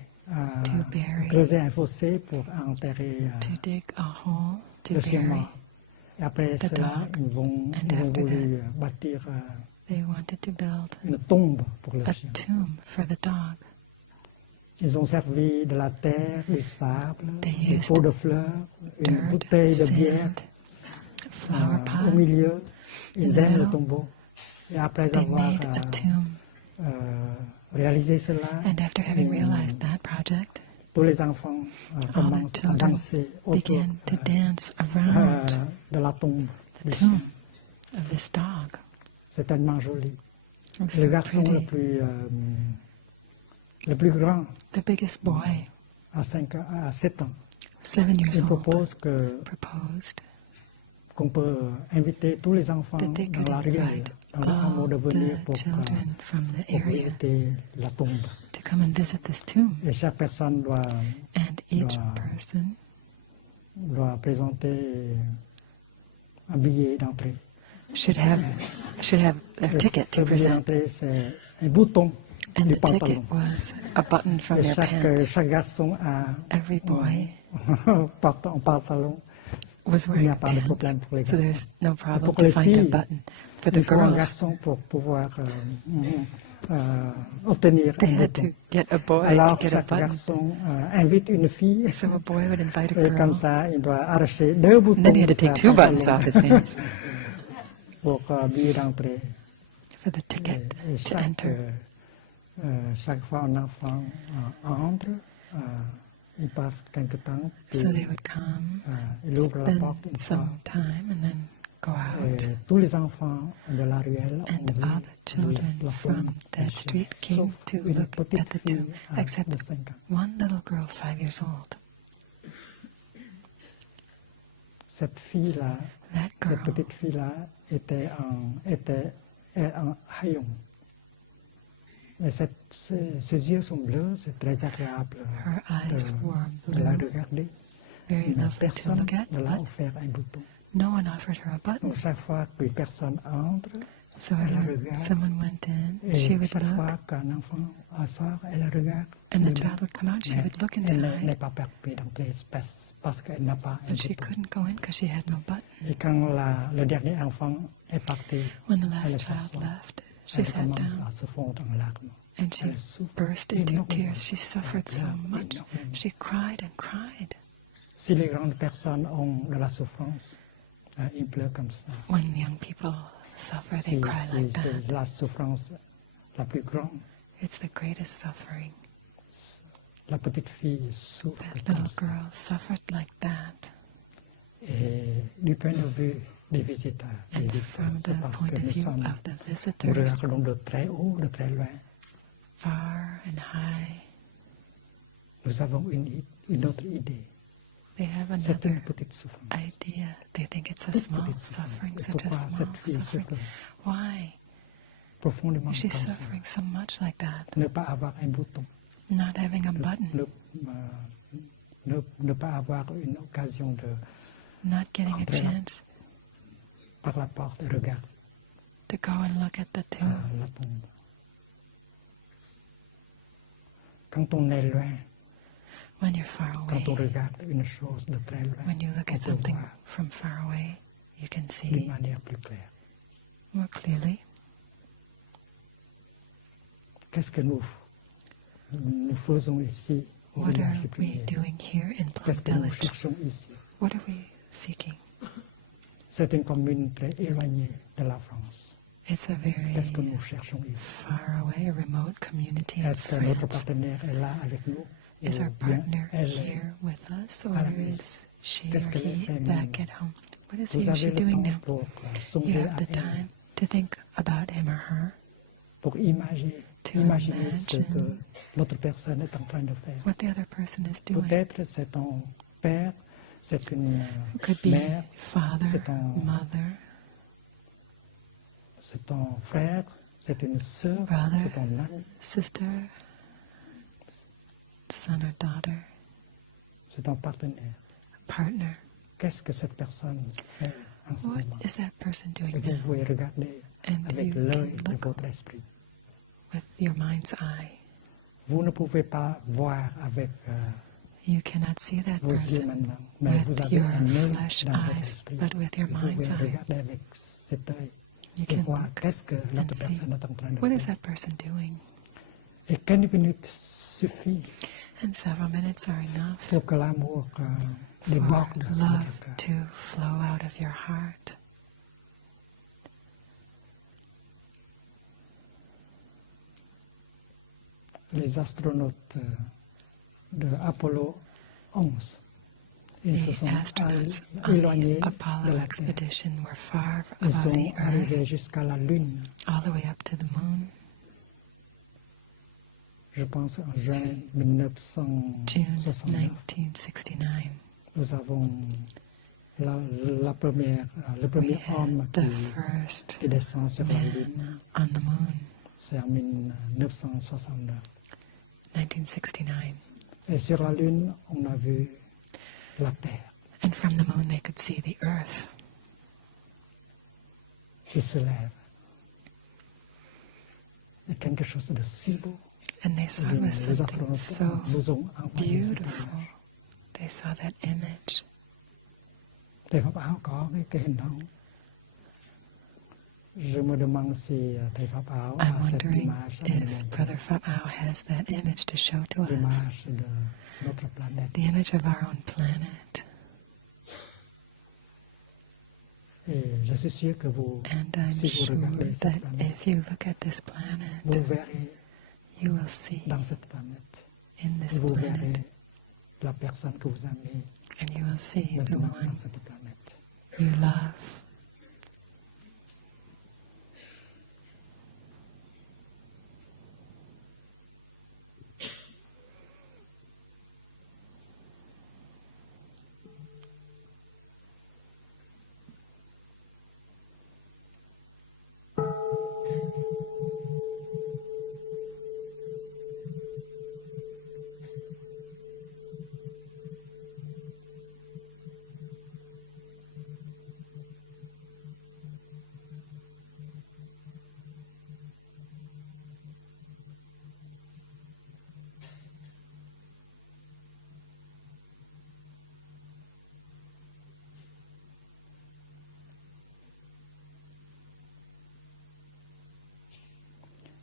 to bury, creuser un fossé pour enterrer to dig a hole to le chien bury. mort. Et après the cela, dog. ils ont after voulu bâtir They wanted to build une tombe pour le a chien. tomb for the dog. Ils ont servi de la terre, du sable, They des used pots de fleurs, une Dirt, bouteille de bière. sand, flower Au pot. milieu, ils the aiment le middle, tombeau. Et après They avoir made a tomb réaliser cela, And after having realized that project, tous les enfants all the commencent à children danser autour began to dance around de la tombe the du chien. tomb of this dog. C'est tellement joli. It was Le so garçon pretty. le plus grand, The biggest boy, à 7 ans, 7 years il old, proposed qu'on peut inviter tous les enfants that they dans could la ruelle, invite dans le hameau de all venir the pour children from the area visiter la tombe. to come and visit this tomb. Et chaque personne And each Wow. person doit présenter un billet d'entrée. should have their Et ticket ce to billet present. d'entrée, c'est un bouton And du the pantalon. ticket was a button from Et their pants. chaque garçon a Every boy un pantalon. was Il n'y wearing a pas de pants, problème pour les so garçons. there's no problem pour to les find a filles, button. For the Il faut un girls, garçon pour pouvoir obtenir they un had bouton. to get a boy Alors to get a chaque button. garçon invite une fille So a boy would invite a et comme girl, ça il doit arracher 2 boutons and then he had to de sa take 2 buttons pantalon off his pants pour billet d'entrée. for the ticket Et to enter. chaque fois un enfant entre, il passe quelque temps, puis So they would come, il ouvre la porte spend une fois. some time, and then go out. Et tous les enfants de la ruelle ont And vu all the children la from tombe that du street chien, came sauf to une look petite at the fille tomb, de except 5 ans. one little girl, 5 years old. Cette fille-là, That cette girl petite fille-là était en haillon. Mais ses yeux sont bleus, c'est très agréable Her eyes were de la blue, regarder. very Mais lovely to personne look at, ne l'a but offert un bouton. no one offered her a button. Donc chaque fois que personne entre, So elle when regarde. someone went in, Et she would chaque look, fois qu'un enfant sort, elle regarde. and the dedans. child would come out, she Mais would look elle n'est inside, pas permise d'entrer parce qu'elle n'a pas un but she bouton. couldn't go in because she had no button. Et quand le dernier enfant est parti, When the elle last child s'assoit. left, she Elle sat commence down à se fondre en larmes. and she Elle souffre burst into énormément. tears. She suffered so pleure much. énormément. She cried and cried. Si les grandes personnes ont de la souffrance, ils pleurent comme ça. When young people suffer, they cry like that. C'est la souffrance la plus grande. It's the greatest suffering. La petite fille souffre That comme little ça. girl suffered like that. Et du point de vue des visiteurs, And from the c'est parce point que of nous view sommes, of the nous visitors, regardons de très haut, de très loin. far and high, Nous avons une autre idée. they have C'est another une petite souffrance. idea. They think it's a Toute small petite souffrance. suffering, Et such a pourquoi small cette fille suffering. souffre Why profondément is she comme ça? suffering so much like that? Ne pas avoir un bouton, Not having a button, ne pas avoir une occasion de not getting a Entrer là. chance par la porte et regarder to go and look at the tomb. la tombe. Quand on est loin, When you're far quand on away, regarde une chose de très loin, when you look on at peut something voir from far away, you can d'une see manière plus claire. more clearly. Qu'est-ce que nous faisons ici au What village are du we Plénier? doing here in Plum Qu'est-ce que nous Village? cherchons ici? What are we seeking? C'est une commune très éloignée de la France. It's a very Qu'est-ce que nous cherchons ici? far away, a remote community in Est-ce que notre France. partenaire est là avec nous? Is Ou our bien partner elle est- here with us, or à la maison? is she Qu'est-ce or qu'elle he fait back maintenant? at home? What is Vous he or she avez le doing temps now? pour You songer have à the elle, time to think about him or her, pour imaginer to ce que imagine l'autre personne est en train de faire. what the other person is doing. Peut-être c'est ton père, c'est une It could be mère, father, c'est ton, mother, c'est ton frère, c'est une sœur, Brother. c'est ton ami, sister, son or daughter, c'est ton partenaire. partner. Qu'est-ce que cette personne fait en ce What moment? is that person doing Et vous now? pouvez regarder And avec you l'œil can de look votre esprit. with your mind's eye. Vous ne pouvez pas voir avec You cannot see that vos yeux person maintenant, mais vous with avez your un œil flesh dans votre eyes, esprit. but with your Vous pouvez mind's eye. regarder avec cet œil You et can voir look qu'est-ce que l'autre and see personne est en train de what is faire. that person doing. Et 15 minutes suffit And several minutes are enough pour que l'amour for déborde de love votre cœur. to flow out of your heart. les astronautes de Apollo 11. Ils se The sont astronauts on éloignés the de Apollo la Terre. expedition were far Ils above sont the arrivés Earth, jusqu'à la Lune, all the way up to the moon. je pense en juin June 1969. 1969. Nous avons le premier We homme had the first qui descend sur la Lune. man on the moon, C'est en 1969. 1969. Et sur la Lune, on a vu la Terre And from the moon they could see the Earth qui se lève. Et quelque chose de si beau. and they saw it was Les something astronautes so nous ont envoyé cette beautiful. image. They saw that image. Thầy Pháp Áo có cái hình đó. Je me demande si thầy Pháp Áo I'm a cette wondering image, if Brother Fa'ao has that image to show to us, l'image de notre planète. the image of our own planet. Et je suis sûr que And I'm si vous sure regardez that cette planète, if you look at this planet, vous verrez you will see dans cette planète, in this vous verrez planet, la personne que vous aimez and you will see the maintenant one dans cette planète. you love.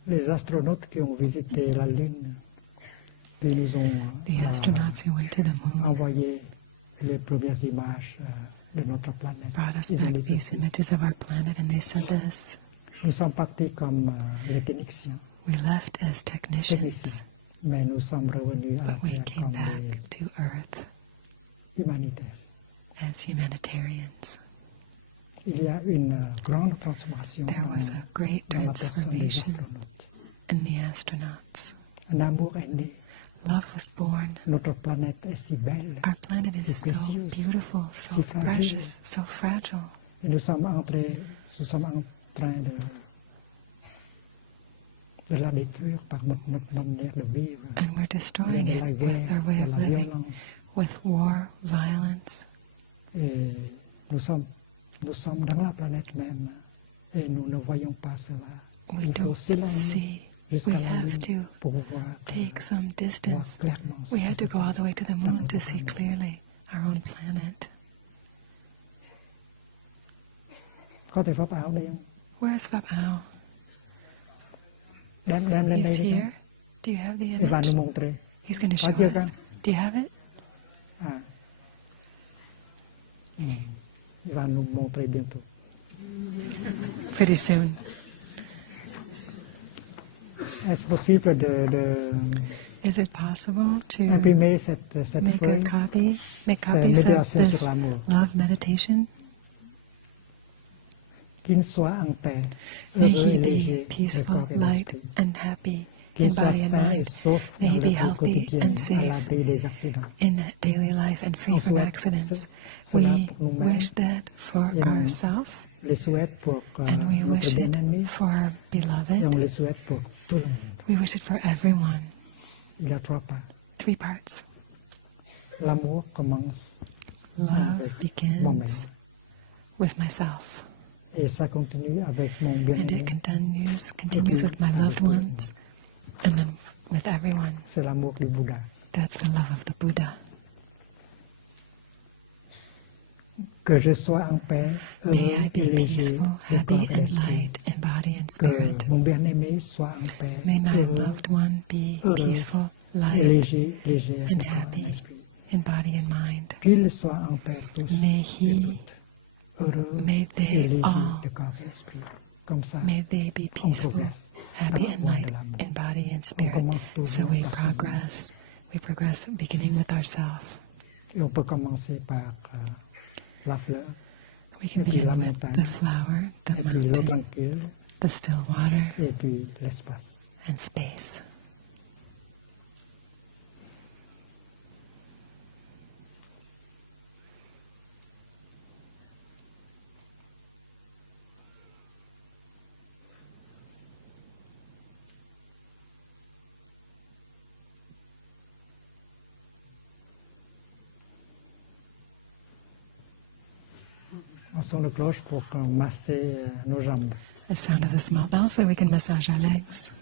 Les astronautes qui ont visité la Lune, puis nous ont The astronauts who went to the moon envoyé les premières images de notre planète. brought us Ils ont back dit these ceci. images of our planet, and they sent us. Nous sommes partis comme les techniciens, We left as technicians, mais nous sommes revenus à la but we Terre came comme back to Earth des humanitaires. as humanitarians. Il y a une grande transformation There was a great dans la personne des transformation astronautes. in the astronauts. Un amour est né. Love was born. Notre planète est si belle. Our planet is C'est so précieux, beautiful, so si fragile. precious, so fragile. Et nous sommes en train de la détruire par notre manière de vivre. And we're destroying De la it with guerre, our way de of la living, violence. with war, violence. Et nous sommes dans la planète même et nous ne voyons pas cela. We Il faut don't s'éloigner see. We jusqu'à la have Lune to pour voir take some distance. clairement ce We qui had se to go all the passe way to the dans moon notre to see planète. clearly our own planet. Có thể Pháp Áo đây không? Where's Fa'ao? Đem lên đây He's đi con. here. Do you have the Il va image? nous montrer. He's going to show chưa us. con? Do you have it? À. Il va nous montrer bientôt. Pretty soon. Est-ce possible de Is it possible to imprimer cette make a feuille? copy, make C'est copies of méditation this sur l'amour. love meditation? Qu'il soit en paix, May heureux he et be léger, de peaceful, corps et light, d'esprit. and happy Qu'il in soit body and sain et mind. sauf May dans he le be vie healthy quotidien, and à safe l'abri des accidents. in daily life and free On from souhaite accidents. cela We pour nous-mêmes. wish that for Et on ourselves, les souhaite pour and we notre wish it bien-aimé for our et beloved. on les souhaite pour tout le monde. We wish it for everyone. Il y a 3 parts. 3 parts. L'amour commence Love avec moi-même begins with myself, et ça continue avec mon and bien-aimé. it continues with my loved ones, and then with everyone. C'est l'amour du Bouddha. That's the love of the Buddha. Que je sois en paix, May heureux I et be léger, peaceful, de happy, corps et and d'esprit. light in body and Que spirit. mon bien-aimé soit en paix, May my heureux loved one be heureuse peaceful, et light, léger de and corps et happy d'esprit. in body and mind. Qu'ils soient en paix tous May et he, toutes, heureux may et they légers all de corps et d'esprit. Comme ça, May they be on peaceful, progresse happy dans and le monde light de l'amour. in body and spirit. commence toujours So we par progress. We progress beginning with ourselves. Et on peut commencer par la fleur, We can et puis la begin with montagne, the flower, the et puis l'eau mountain, tranquille, the still water, et puis l'espace. and space. On sonne de cloche pour masser nos jambes. The sound of the small bell so we can massage our legs.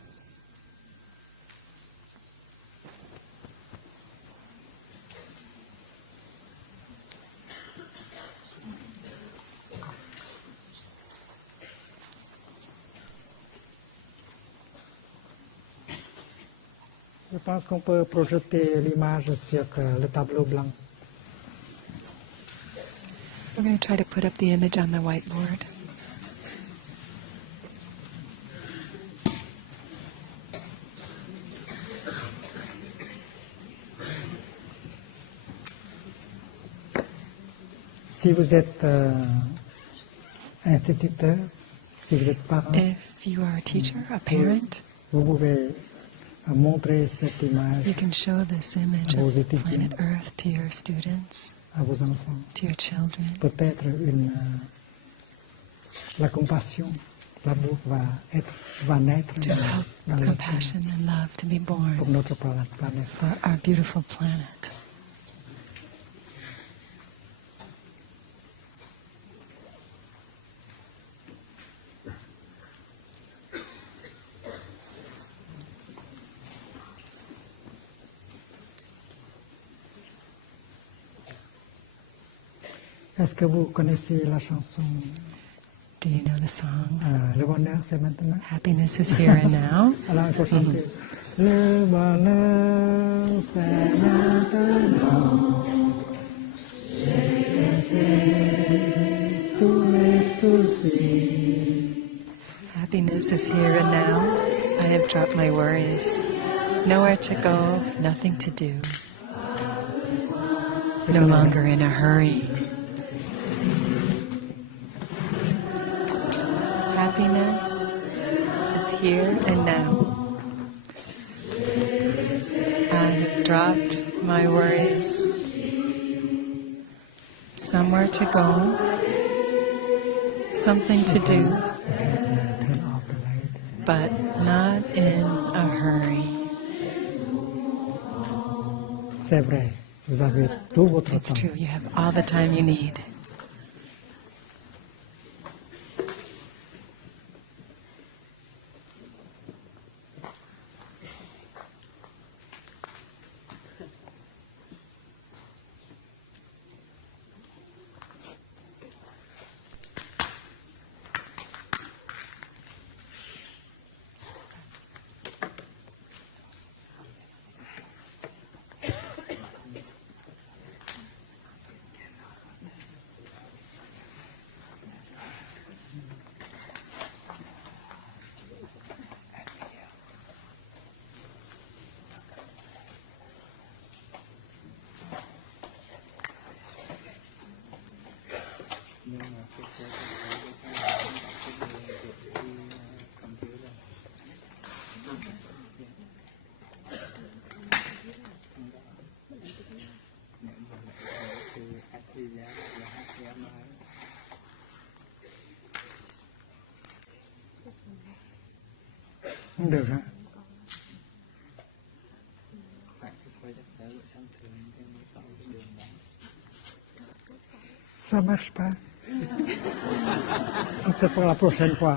Je pense qu'on peut projeter l'image sur le tableau blanc. We're going to try to put up the image on the whiteboard. Si vous êtes instituteur, si vous êtes parent, If you are a teacher, a parent, vous pouvez montrer cette image you can show this image à vos of étudiants, planet Earth to your students, à vos enfants. to your children. Peut-être la compassion, l'amour va naître To help dans le compassion and love to be born pour notre planète. for our beautiful planet. Est-ce que vous connaissez la chanson Do you know the song? Le bonheur, c'est maintenant? Happiness is here and now. Alors, il faut chanter. Le bonheur, c'est maintenant. J'ai laissé tous mes soucis. Happiness is here and now. I have dropped my worries. Nowhere to go, nothing to do. No longer in a hurry. Happiness is here and now. I have dropped my worries. Somewhere to go, something to do, Turn off the light. but not in a hurry. C'est vrai, vous avez tout votre It's temps. true, you have all the time you need. Không được hả? Ça marche pas. C'est pour la prochaine fois.